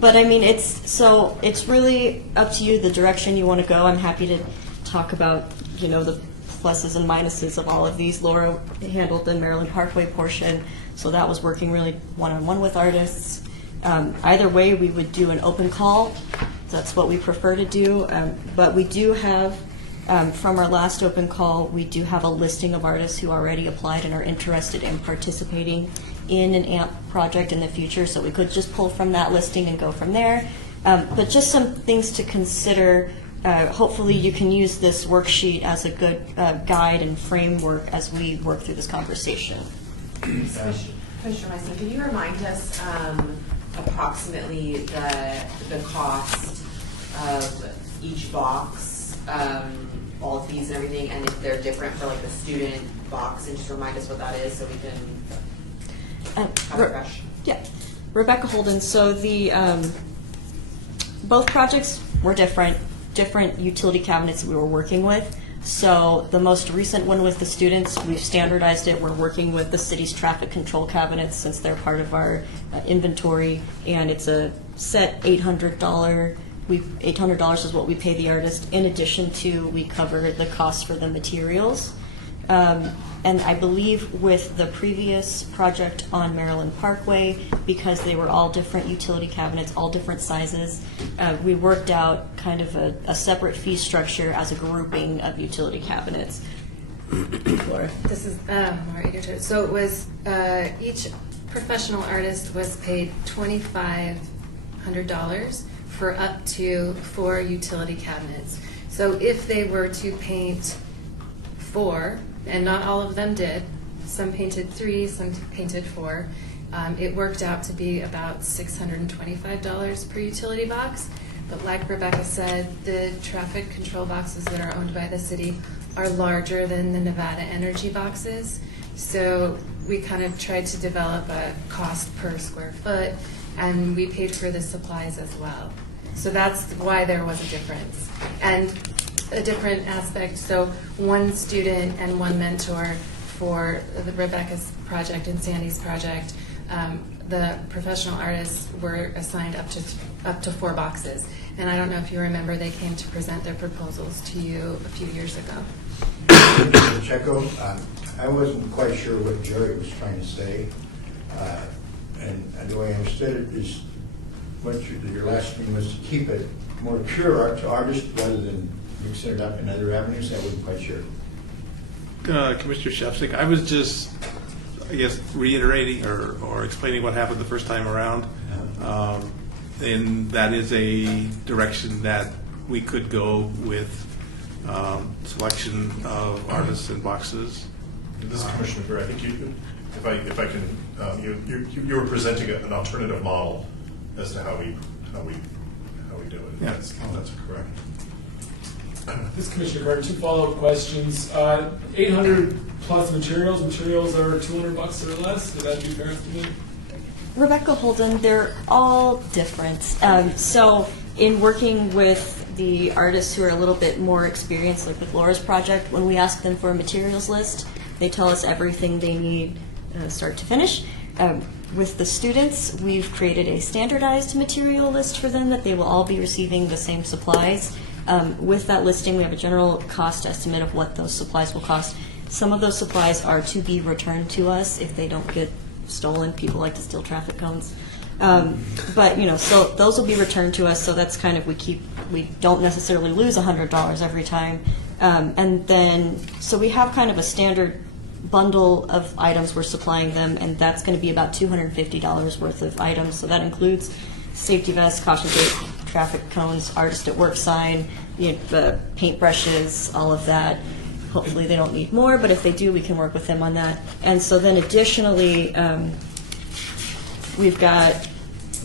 but I mean, it's really up to you the direction you want to go. I'm happy to talk about the pluses and minuses of all of these. Laura handled the Maryland Parkway portion, so that was working really one-on-one with artists. Either way, we would do an open call. That's what we prefer to do, but we do have from our last open call, we do have a listing of artists who already applied and are interested in participating in an AMP project in the future, so we could just pull from that listing and go from there. But just some things to consider. Hopefully you can use this worksheet as a good guide and framework as we work through this conversation. Commissioner Weinstein, can you remind us approximately the cost of each box, all fees and everything, and if they're different for like the student box, and just remind us what that is so we can have it fresh? Yeah, Rebecca Holden. So the both projects were different utility cabinets that we were working with. So the most recent one with the students, we've standardized it. We're working with the city's traffic control cabinets since they're part of our inventory, and it's a set $800. $800 is what we pay the artist. In addition to, we cover the cost for the materials. And I believe with the previous project on Maryland Parkway, because they were all different utility cabinets, all different sizes, we worked out kind of a separate fee structure as a grouping of utility cabinets. Laura? This is Laura Egerton. So it was each professional artist was paid $2,500 for up to 4 utility cabinets. So if they were to paint 4, and not all of them did, some painted 3, some painted 4, it worked out to be about $625 per utility box. But like Rebecca said, the traffic control boxes that are owned by the city are larger than the Nevada Energy boxes. So we kind of tried to develop a cost per square foot, and we paid for the supplies as well. So that's why there was a difference. And a different aspect, so one student and one mentor for the Rebecca's project and Sandy's project. The professional artists were assigned up to 4 boxes. And I don't know if you remember, they came to present their proposals to you a few years ago. Mr. Checo, I wasn't quite sure what Jerry was trying to say. And the way I understood it is what your last thing was to keep it more pure art to artists rather than mix it up in other avenues. I wasn't quite sure. Commissioner Shevchik, I was just, I guess, reiterating or explaining what happened the first time around. And that is a direction that we could go with selection of artists and boxes. This is Commissioner Fair. I think if I can, you were presenting an alternative model as to how we do it. Yeah. That's correct. This is Commissioner Carter. 2 follow-up questions. 800 plus materials. Materials are $200 or less. Would that be fair estimate? Rebecca Holden, they're all different. So in working with the artists who are a little bit more experienced, like with Laura's project, when we ask them for a materials list, they tell us everything they need start to finish. With the students, we've created a standardized material list for them that they will all be receiving the same supplies. With that listing, we have a general cost estimate of what those supplies will cost. Some of those supplies are to be returned to us if they don't get stolen. People like to steal traffic cones. But, so those will be returned to us, so that's kind of, we don't necessarily lose $100 every time. And then, so we have kind of a standard bundle of items we're supplying them, and that's going to be about $250 worth of items. So that includes safety vests, caution tape, traffic cones, artist at work sign, paintbrushes, all of that. Hopefully they don't need more, but if they do, we can work with them on that. And so then additionally, we've got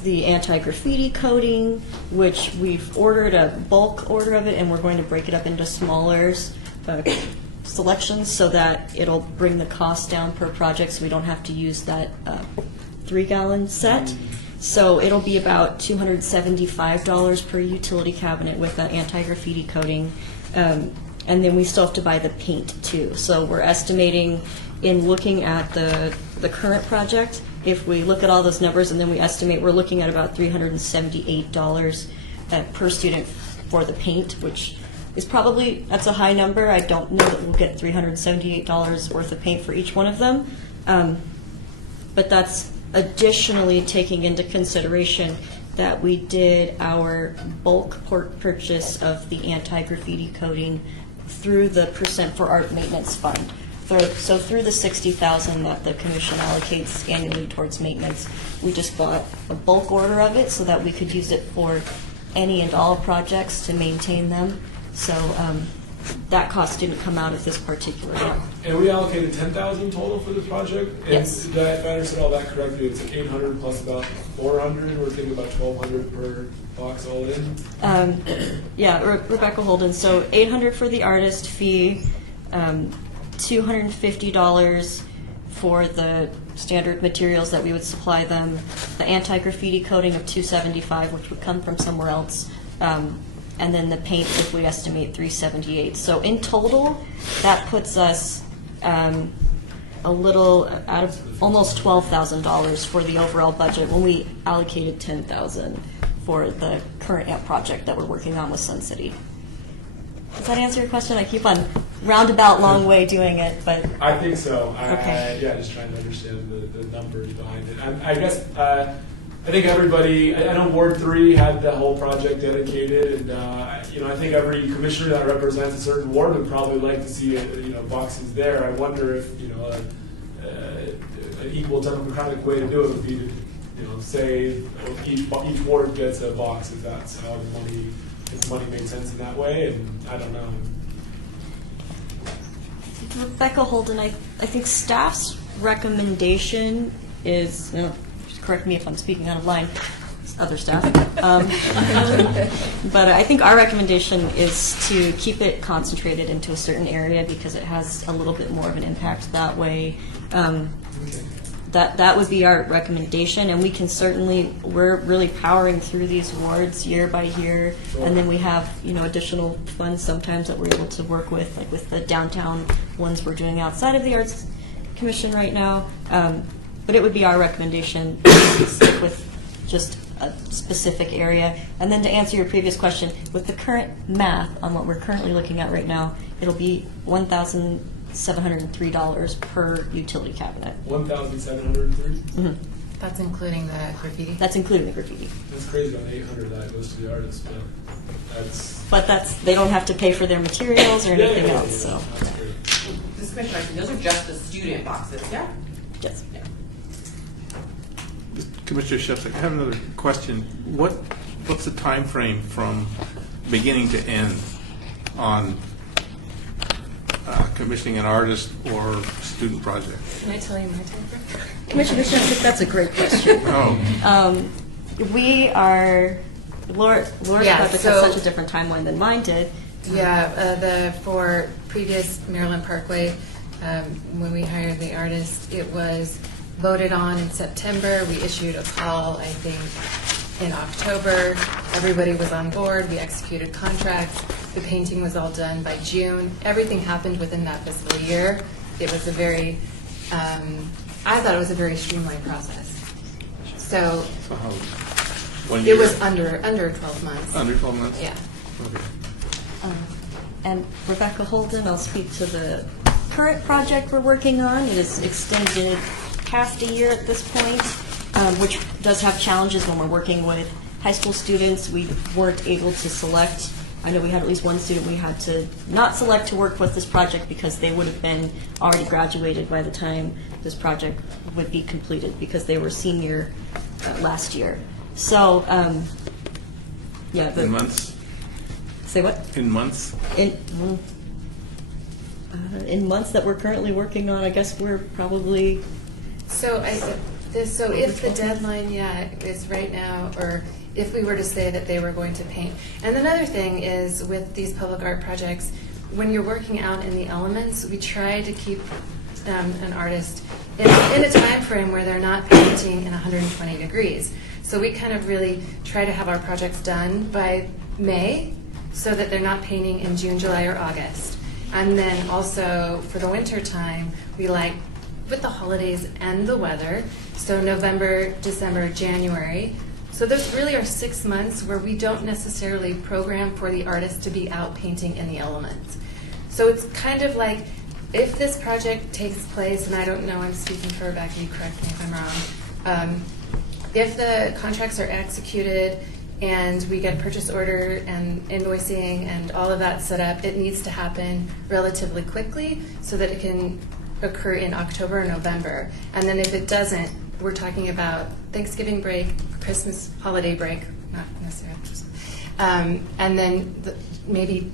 the anti-graffiti coating, which we've ordered a bulk order of it, and we're going to break it up into smaller selections so that it'll bring the cost down per project, so we don't have to use that 3-gallon set. So it'll be about $275 per utility cabinet with the anti-graffiti coating. And then we still have to buy the paint too. So we're estimating, in looking at the current project, if we look at all those numbers and then we estimate, we're looking at about $378 per student for the paint, which is probably, that's a high number. I don't know that we'll get $378 worth of paint for each one of them. But that's additionally taking into consideration that we did our bulk purchase of the anti-graffiti coating through the Percent for Art Maintenance Fund. So through the $60,000 that the commission allocates annually towards maintenance, we just bought a bulk order of it so that we could use it for any and all projects to maintain them. So that cost didn't come out of this particular one. And we allocated $10,000 total for this project? Yes. And if I understood all that correctly, it's like 800 plus about 400, we're thinking about 1,200 per box all in? Yeah, Rebecca Holden. So 800 for the artist fee, $250 for the standard materials that we would supply them, the anti-graffiti coating of $275, which would come from somewhere else, and then the paint, if we estimate, $378. So in total, that puts us a little out of almost $12,000 for the overall budget when we allocated $10,000 for the current AMP project that we're working on with Sun City. Does that answer your question? I keep on roundabout long way doing it, but I think so. Okay. Yeah, just trying to understand the numbers behind it. I guess I think everybody. I know Ward 3 had the whole project dedicated, and I think every commissioner that represents a certain ward would probably like to see boxes there. I wonder if an equal democratic way to do it would be to say each ward gets a box if that's how the money. If money made sense in that way, and I don't know. Rebecca Holden, I think staff's recommendation is, just correct me if I'm speaking out of line, it's other staff, but I think our recommendation is to keep it concentrated into a certain area because it has a little bit more of an impact that way. That would be our recommendation, and we can certainly, we're really powering through these wards year by year, and then we have, additional funds sometimes that we're able to work with, like with the downtown ones we're doing outside of the Arts Commission right now. But it would be our recommendation to stick with just a specific area. And then to answer your previous question, with the current math on what we're currently looking at right now, it'll be $1,703 per utility cabinet. 1,730. Mm-hmm. That's including the graffiti? That's including the graffiti. That's crazy on 800 that goes to the artist, but that's. They don't have to pay for their materials or anything else. So. That's great. This Commissioner, those are just the student boxes, yeah? Yes. Yeah. Commissioner Shefsik, I have another question. What's the time frame from beginning to end on commissioning an artist or student project? Can I tell you my time frame? Commissioner Shefsik, that's a great question. We are, Laura's project has such a different timeline than mine did. Yeah, for previous Maryland Parkway, when we hired the artist, it was voted on in September. We issued a call, I think, in October. Everybody was on board. We executed contracts. The painting was all done by June. Everything happened within that fiscal year. It was a very, I thought it was a very streamlined process. So how, 1 year? It was under 12 months. Under 12 months? Yeah. Okay. And Rebecca Holden, I'll speak to the current project we're working on. It is extended past a year at this point, which does have challenges when we're working with high school students. We weren't able to select. I know we had at least one student we had to not select to work with this project because they would have been already graduated by the time this project would be completed because they were senior last year. So, In months? Say what? In months? In months that we're currently working on, I guess we're probably. So if the deadline, is right now, or if we were to say that they were going to paint. And another thing is with these public art projects, when you're working out in the elements, we try to keep an artist in a time frame where they're not painting in 120 degrees. So we kind of really try to have our projects done by May so that they're not painting in June, July, or August. And then also for the winter time, we like with the holidays and the weather, so November, December, January. So those really are 6 months where we don't necessarily program for the artist to be out painting in the elements. So it's kind of like if this project takes place, and I don't know, I'm speaking for Rebecca, you correct me if I'm wrong, if the contracts are executed and we get purchase order and invoicing and all of that set up, it needs to happen relatively quickly so that it can occur in October or November. And then if it doesn't, we're talking about Thanksgiving break, Christmas holiday break, not necessarily Christmas. And then maybe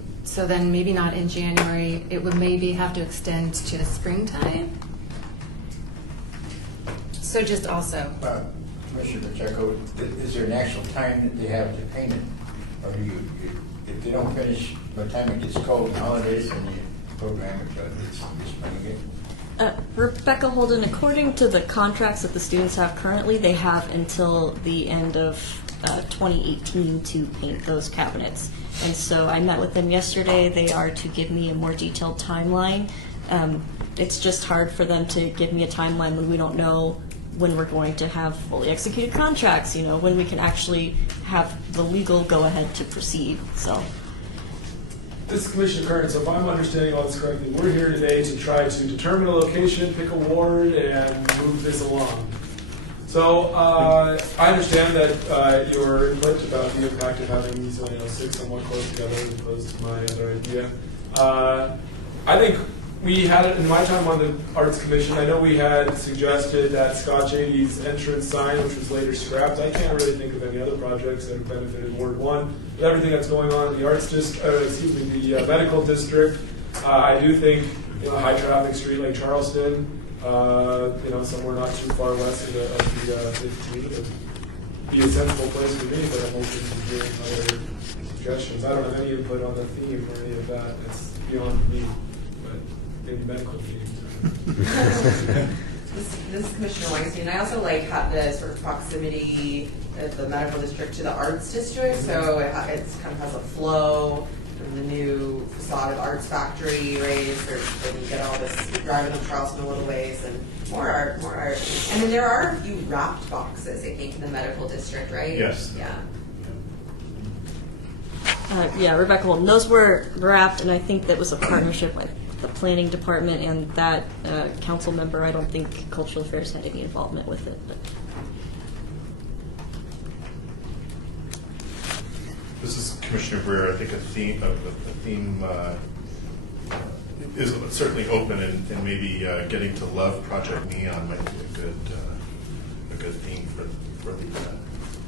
not in January, it would maybe have to extend to the springtime. So just also. Commissioner Pacheco, is there an actual time that they have to paint it? Or do you, if they don't finish by the time it gets cold and holidays, and you program it, but it's spring again? Rebecca Holden, according to the contracts that the students have currently, they have until the end of 2018 to paint those cabinets. And so I met with them yesterday. They are to give me a more detailed timeline. It's just hard for them to give me a timeline when we don't know when we're going to have fully executed contracts, when we can actually have the legal go-ahead to proceed. So. This is Commissioner Kern, so if I'm understanding all this correctly, we're here today to try to determine a location, pick a ward, and move this along. So I understand that your input about the impact of having these 6 somewhat close together as opposed to my other idea. I think we had it in my time on the Arts Commission. I know we had suggested that Scott Shady's entrance sign, which was later scrapped. I can't really think of any other projects that have benefited Ward 1. With everything that's going on in the arts the medical district, I do think a high traffic street like Charleston, somewhere not too far west of the 15 would be a sensible place for me, but I'm open to hearing other suggestions. I don't have any input on the theme or any of that. It's beyond me. Maybe medical meetings. This is Commissioner Weinstein. I also like the sort of proximity of the medical district to the arts district, so it's kind of has a flow from the new facade of Arts Factory, right? Then you get all this driving up Charleston a little ways and more art. And then there are a few wrapped boxes, I think, in the medical district, right? Yes. Yeah. Yeah, Rebecca Holden. Those were wrapped, and I think that was a partnership with the planning department and that council member. I don't think Cultural Affairs had any involvement with it. But. This is Commissioner Brewer. I think a theme is certainly open, and maybe getting to love Project Neon might be a good theme for the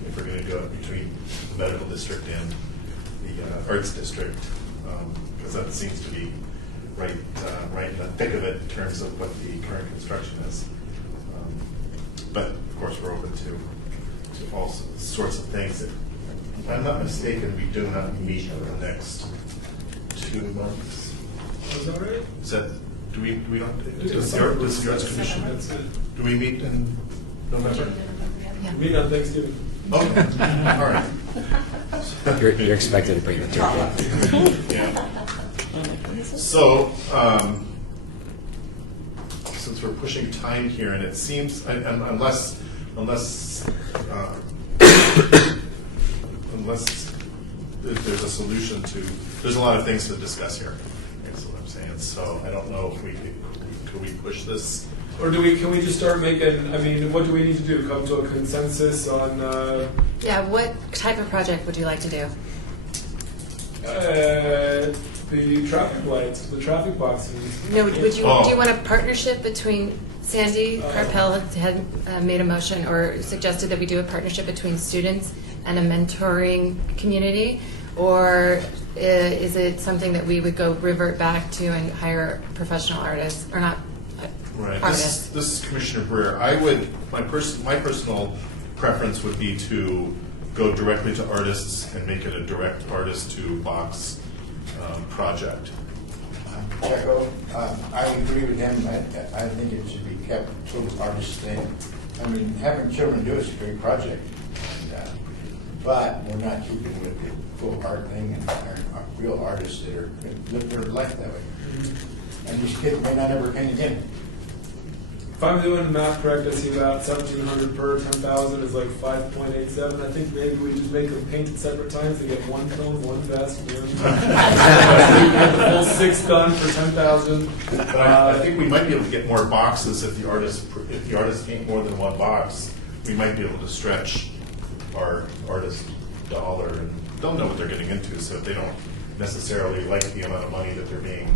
if we're going to go between the medical district and the arts district, because that seems to be right in the thick of it in terms of what the current construction is. But of course, we're open to all sorts of things. If I'm not mistaken, we do not meet for the next 2 months. Is that right? Is that, do we don't, does the Arts Commission, do we meet in November? Yeah. Meet on Thanksgiving. Oh, all right. You're expected to bring the turkey. Yeah. So, since we're pushing time here, and it seems, unless there's a solution to, there's a lot of things to discuss here. That's what I'm saying. So I don't know if could we push this, or can we just start making? I mean, what do we need to do? Come to a consensus on? Yeah. What type of project would you like to do? The traffic lights, the traffic boxes. No, do you want a partnership between Sandy Carpel had made a motion or suggested that we do a partnership between students and a mentoring community, or is it something that we would go revert back to and hire professional artists or not? Right. Artists. This is Commissioner Brewer. My personal preference would be to go directly to artists and make it a direct artist to box project. Checo, I agree with him. I think it should be kept to the artist thing. I mean, having children do is a great project, but we're not keeping with the full art thing and our real artists that are live their life that way. And these kids may not ever paint again. If I'm doing the math correct, I see about 1,700 per 10,000 is like 5.87. I think maybe we just make them paint at separate times. They get one film, one vest, one. Get the full 6 done for 10,000. But I think we might be able to get more boxes if the artists paint more than one box. We might be able to stretch our artist dollar, and they'll know what they're getting into. So if they don't necessarily like the amount of money that they're being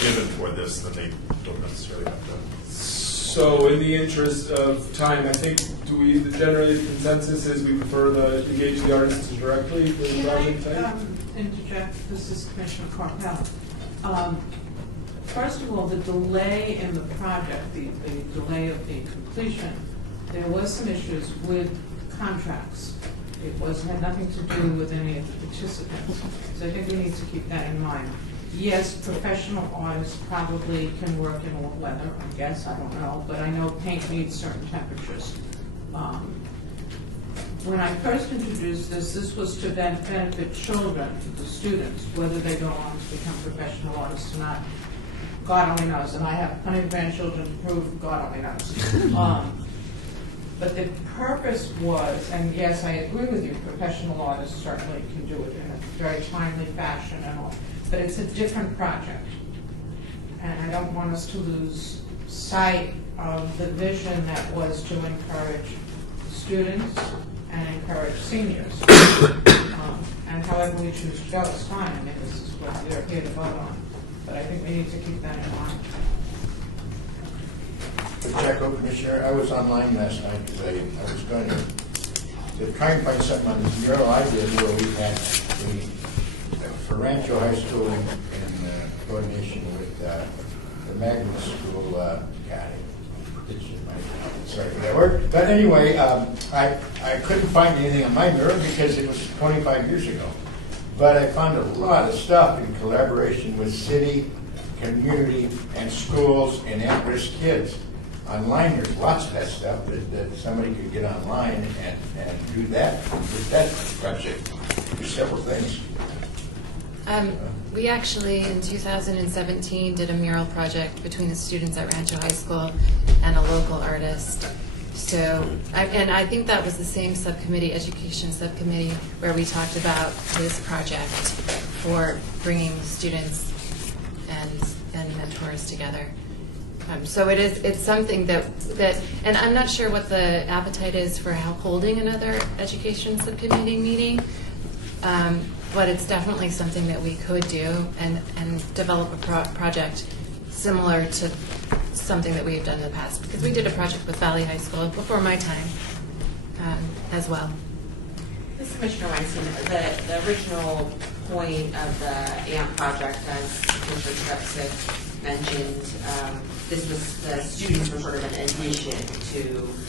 given for this, then they don't necessarily have to. So in the interest of time, I think generally the consensus is we prefer to engage the artists directly for the project type? Interject, this is Commissioner Carpel. First of all, the delay in the project, the delay of the completion, there was some issues with contracts. It had nothing to do with any of the participants. So I think we need to keep that in mind. Yes, professional artists probably can work in all weather, I guess, I don't know, but I know paint needs certain temperatures. when I first introduced this, this was to benefit children, the students, whether they go on to become professional artists or not. God only knows, and I have plenty of grandchildren to prove God only knows. But the purpose was, and yes, I agree with you, professional artists certainly can do it in a very timely fashion and all, but it's a different project. And I don't want us to lose sight of the vision that was to encourage students and encourage seniors. And however we choose to go, it's fine. I mean, this is what they're here to vote on. But I think we need to keep that in mind. Pacheco, Commissioner, I was online last night because I was going to try and find something on this mural I did where we had for Rancho High School in coordination with the Magna School. Sorry for that word. But anyway, I couldn't find anything on my mural because it was 25 years ago. But I found a lot of stuff in collaboration with city, community, and schools and at-risk kids. Online, there's lots of that stuff that somebody could get online and do that with that project. Do several things. We actually, in 2017, did a mural project between the students at Rancho High School and a local artist. So, and I think that was the same subcommittee, education subcommittee, where we talked about this project for bringing students and mentors together. So it's something that, and I'm not sure what the appetite is for holding another education subcommittee meeting, but it's definitely something that we could do and develop a project similar to something that we've done in the past. Because we did a project with Valley High School before my time as well. This is Commissioner Weinstein. The original point of the AMP project, as Commissioner Trepsick mentioned, this was, the students were sort of an addition to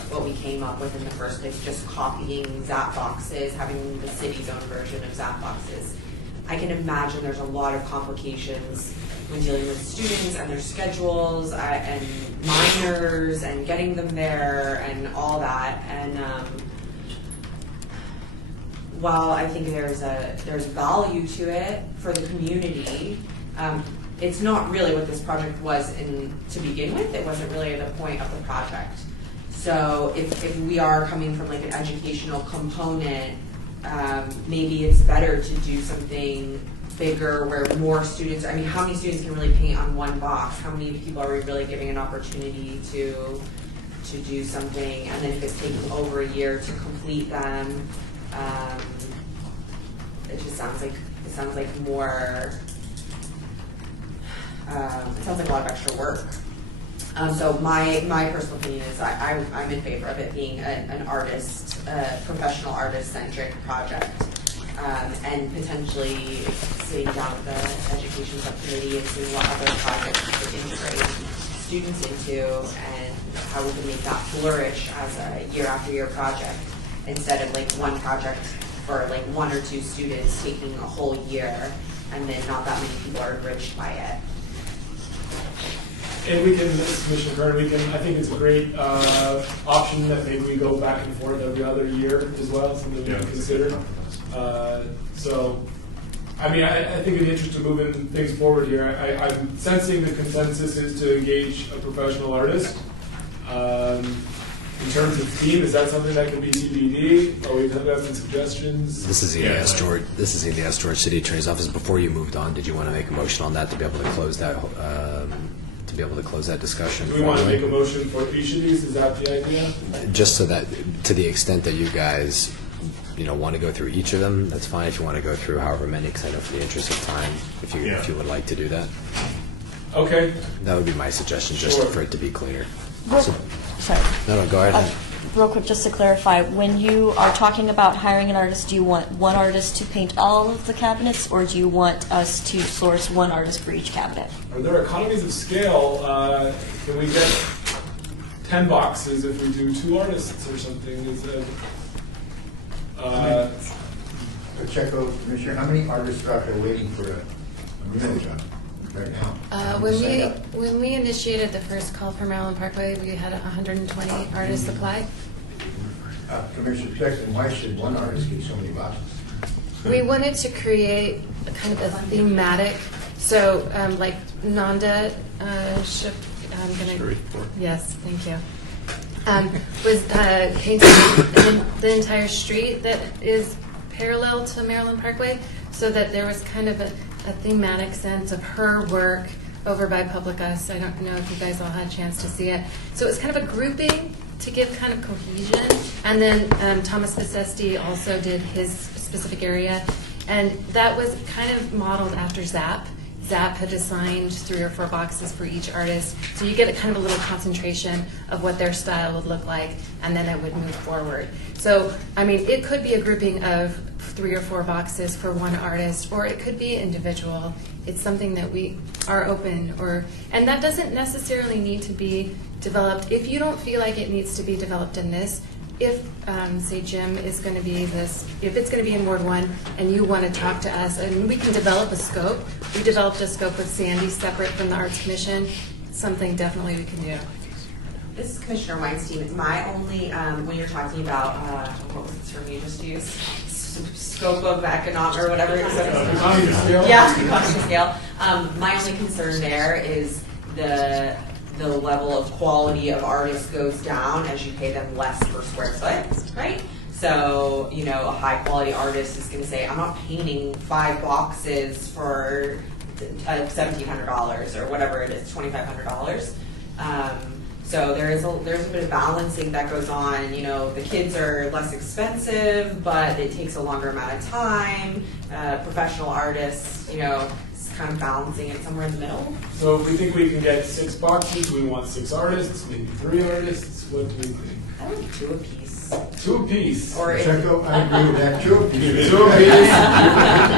what we came up with in the first place, just copying Zap boxes, having the city's own version of Zap boxes. I can imagine there's a lot of complications when dealing with students and their schedules and minors and getting them there and all that. And while I think there's value to it for the community, it's not really what this project was to begin with. It wasn't really the point of the project. So if we are coming from like an educational component, maybe it's better to do something bigger where more students, I mean, how many students can really paint on one box? How many people are we really giving an opportunity to do something? And then if it's taking over a year to complete them, it just sounds like more, it sounds like a lot of extra work. So my personal opinion is I'm in favor of it being an artist, professional artist-centric project, and potentially sitting down with the education subcommittee and seeing what other projects we could integrate students into and how we can make that flourish as a year-after-year project instead of like one project for like one or two students taking a whole year and then not that many people are enriched by it. And we can, Commissioner Kern, I think it's a great option that maybe we go back and forth every other year as well, something we can consider. So, I mean, I think in the interest of moving things forward here, I'm sensing the consensus is to engage a professional artist. In terms of theme, is that something that can be TBD? Or we've had some suggestions? This is Elias George. This is Elias George, City Attorney's Office. Before you moved on, did you want to make a motion on that to be able to close that? Discussion. Do we want to make a motion for each of these? Is that the idea? Just so that, to the extent that you guys, want to go through each of them, that's fine. If you want to go through however many, because I know for the interest of time, if you would like to do that. Okay. That would be my suggestion, just for it to be clear. Sorry. No, go ahead. Real quick, just to clarify, when you are talking about hiring an artist, do you want one artist to paint all of the cabinets, or do you want us to source one artist for each cabinet? Are there economies of scale? Can we get 10 boxes if we do 2 artists or something? Is it? Pacheco, Commissioner, how many artists are out there waiting for a mural job right now? When we initiated the first call for Maryland Parkway, we had 120 artists apply. Commissioner Jackson, why should one artist get so many boxes? We wanted to create a kind of a thematic, so like Nanda should, I'm gonna, yes, thank you. Was painting the entire street that is parallel to Maryland Parkway, so that there was kind of a thematic sense of her work over by Public Us. I don't know if you guys all had a chance to see it. So it was kind of a grouping to give kind of cohesion. And then Thomas Becesti also did his specific area. And that was kind of modeled after ZAP. ZAP had assigned 3 or 4 boxes for each artist. So you get a kind of a little concentration of what their style would look like, and then it would move forward. So, I mean, it could be a grouping of 3 or 4 boxes for one artist, or it could be individual. It's something that we are open, and that doesn't necessarily need to be developed. If you don't feel like it needs to be developed in this, if, say, Jim is going to be this, if it's going to be in Ward 1 and you want to talk to us, and we can develop a scope. We developed a scope with Sandy separate from the Arts Commission. Something definitely we can do. This is Commissioner Weinstein. My only, when you're talking about, what was the term you just used? Scope of economic, or whatever. Economy of scale. Yeah, economy of scale. My only concern there is the level of quality of artists goes down as you pay them less per square foot, right? So, you know, a high quality artist is going to say, I'm not painting 5 boxes for $1,700 or whatever it is, $2,500. So there's a bit of balancing that goes on. You know, the kids are less expensive, but it takes a longer amount of time. Professional artists, you know, it's kind of balancing it somewhere in the middle. So if we think we can get 6 boxes, we want 6 artists, maybe 3 artists. What do we think? I would 2 apiece. 2 apiece. Or Checo, I agree with that, 2 apiece. 2 apiece.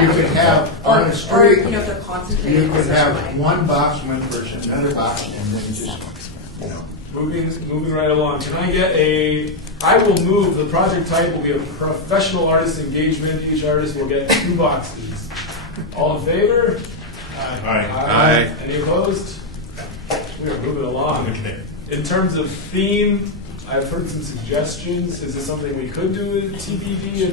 You could have on the street. Or, you know, if they're concentrated. You could have 1 box, 1 person, another box, and then just, you know. Moving right along. Can I get I will move, the project type will be a professional artist engagement. Each artist will get 2 boxes. All in favor? Aye. Any opposed? We are moving along. Okay. In terms of theme, I've heard some suggestions. Is this something we could do with TBD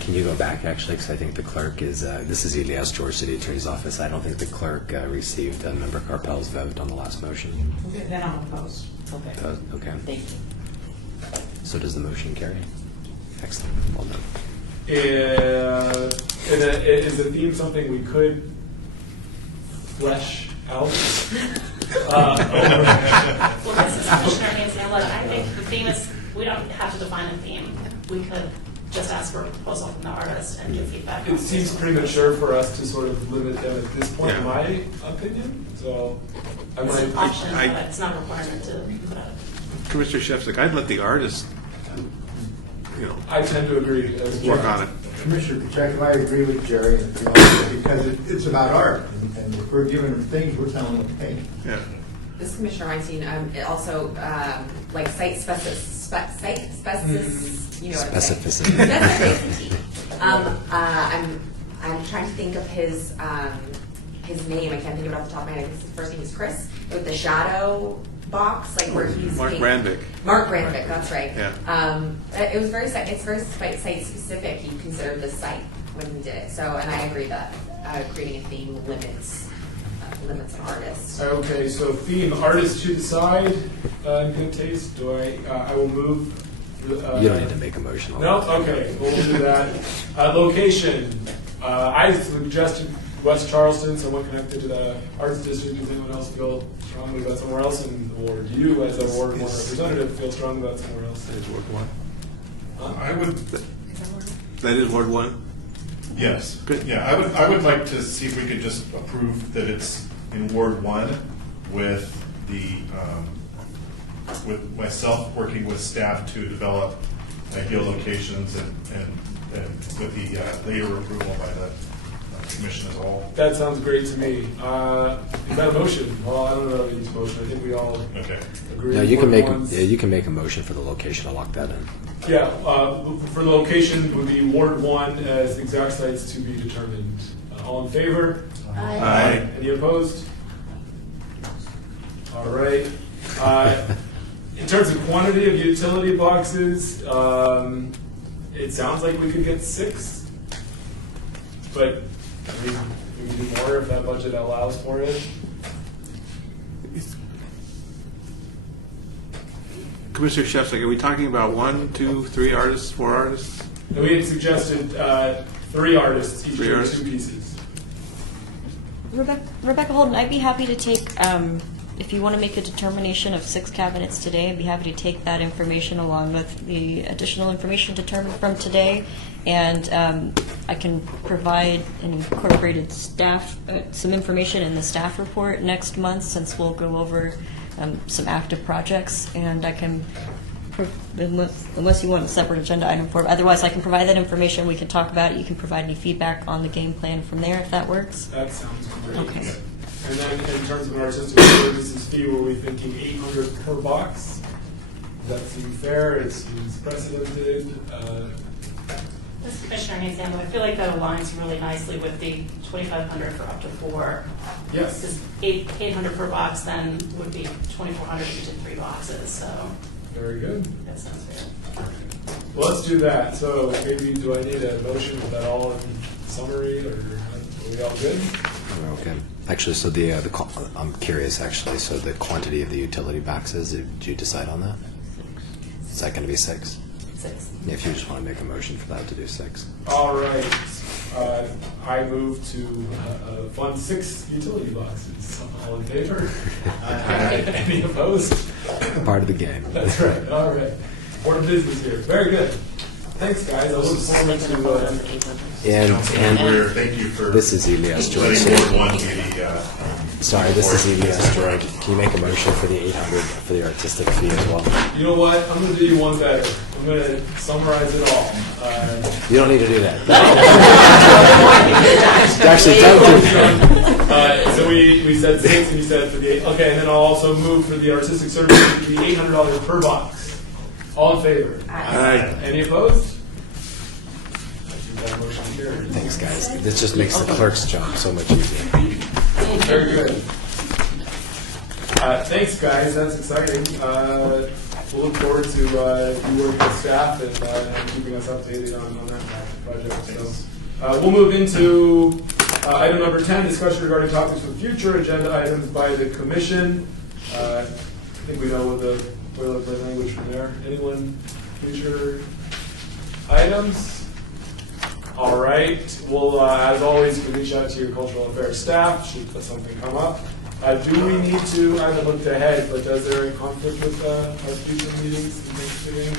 Can you go back, actually, because I think the clerk is, this is Elias George, City Attorney's Office. I don't think the clerk received Member Carpel's vote on the last motion. Okay, then I'll oppose. Okay. Okay. Thank you. So does the motion carry? Excellent. Well done. Is the theme something we could flesh out? Well, this is Commissioner Nancy Hamlet. I think the theme is, we don't have to define a theme. We could just ask for a proposal from the artist and give feedback. It seems premature for us to sort of limit them at this point, in my opinion. So I It's might. an option, but it's not a requirement to put out. Commissioner Shefchik, I'd let the artist, you know, I tend to agree. As work well. on it. Commissioner Pacheco, I agree with Jerry, because it's about art, and if we're giving them things, we're telling them to paint. Yeah. This is Commissioner Weinstein. It also, like site specificity, you know what I'm saying? Specificity. I'm trying to think of his name. I can't think of it off the top of my head. I think his first name is Chris. With the shadow box, like where he's Mark Brandvik. Mark Brandvik, that's right. Yeah. It was very site specific. He considered the site when he did it. So, and I agree that creating a theme limits an artist. Okay, so theme, artist to the side, in good taste. Do I will move. You don't need to make a motion on No? that. Okay, we'll do that. Location, I suggested West Charleston, someone connected to the Arts District. Does anyone else feel strongly about somewhere else? Or do you, as a Ward 1 representative, feel strongly about somewhere else? That is Ward 1. I would, That is Ward 1? yes. Good. Yeah, I would like to see if we could just approve that it's in Ward 1 with the, with myself working with staff to develop ideal locations and with the later approval by the commission as a whole. That sounds great to me. Is that a motion? Well, I don't know if it needs a motion. I think we all agree. No, you can Ward make one's- a motion for the location. I'll lock that in. Yeah, for the location would be Ward 1 as exact sites to be determined. All in favor? Aye. Any opposed? All right. In terms of quantity of utility boxes, it sounds like we could get 6. But, I mean, we can do more if that budget allows for it. Commissioner Shefchak, are we talking about 1, 2, 3 artists, 4 artists? And we had suggested 3 artists, each Three doing artists. 2 pieces. Rebecca Holden, I'd be happy to take, if you want to make a determination of 6 cabinets today, I'd be happy to take that information along with the additional information determined from today. And I can provide an incorporated staff, some information in the staff report next month, since we'll go over some active projects. And I can, unless you want a separate agenda item for it, otherwise I can provide that information, we can talk about it, you can provide any feedback on the game plan from there, if that works. That sounds great. Okay. And then in terms of an artistic services fee, were we thinking $800 per box? Does that seem fair? It seems precedented. This is Commissioner Haynes Campbell. I feel like that aligns really nicely with the $2,500 for up to 4. Yes. Because $800 per box then would be $2,400 if you did 3 boxes. So Very good. that sounds fair. Well, let's do that. So maybe, do I need a motion with that all in summary, or are we all good? Okay. Actually, so I'm curious, actually, so the quantity of the utility boxes, did you decide on that? Is that going to be 6? 6. If you just want to make a motion for that to do 6. All right. I move to fund 6 utility boxes. All in favor? Any opposed? Part of the game. That's right. All right. Board of Business here. Very good. Thanks, guys. I look forward to. And Thank you for this is Elias George. letting Ward 1 be the. Sorry, this is Elias George. Can you make a motion for the 800 for the artistic fee as well? You know what? I'm going to do you one better. I'm going to summarize it all. You don't need to do that. Actually, don't do that. So we said 6, and you said for the 8. Okay, and then I'll also move for the artistic services to be $800 per box. All in favor? Aye. Any opposed? I think that motion carries. Thanks, guys. This just makes the clerk's job so much easier. Very good. Thanks, guys. That's exciting. We'll look forward to you working with staff and keeping us updated on that project. So we'll move into item number 10, discussion regarding topics for future agenda items by the commission. I think we know what the boilerplate language from there. Anyone future items? All right. Well, as always, you can reach out to your cultural affairs staff should something come up. Do we need to, I haven't looked ahead, but is there a conflict with our future meetings and Thanksgiving?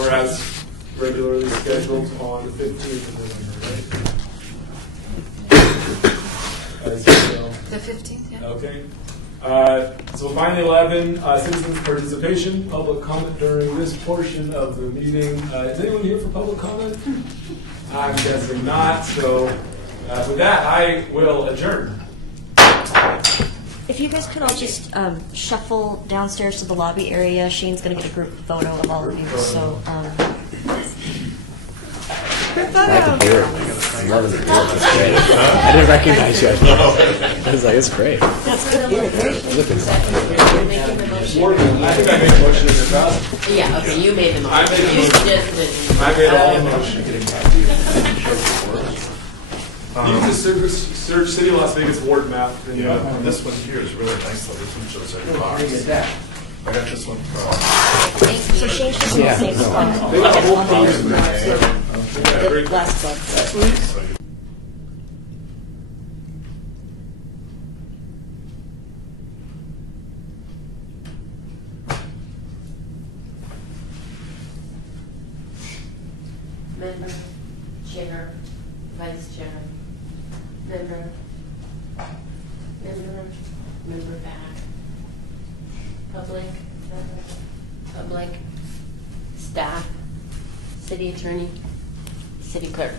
Or as regularly scheduled on the 15th of November, right? As you know. The 15th, yeah. Okay. So finally, 11, citizens' participation, public comment during this portion of the meeting. Is anyone here for public comment? I'm guessing not. So with that, I will adjourn. If you guys could all just shuffle downstairs to the lobby area, Shane's going to get a group photo of all of you. So, group I like photo. the beard. I'm loving the beard. That's great. I didn't recognize you. I was like, it's great. That's good beard. Look at that. I think I made a motion in the past. Yeah, okay, you made the motion. I made the You motion. suggested- I made all the motion. You can just search City of Las Vegas ward map. And, Yeah, and this one here is really nice though. This one shows every box. I got this one. So Shane should be in the same spot. They got a whole page. Every- Last one. Member, chair, vice chair, member, member back, public, public, staff, city attorney, city clerk.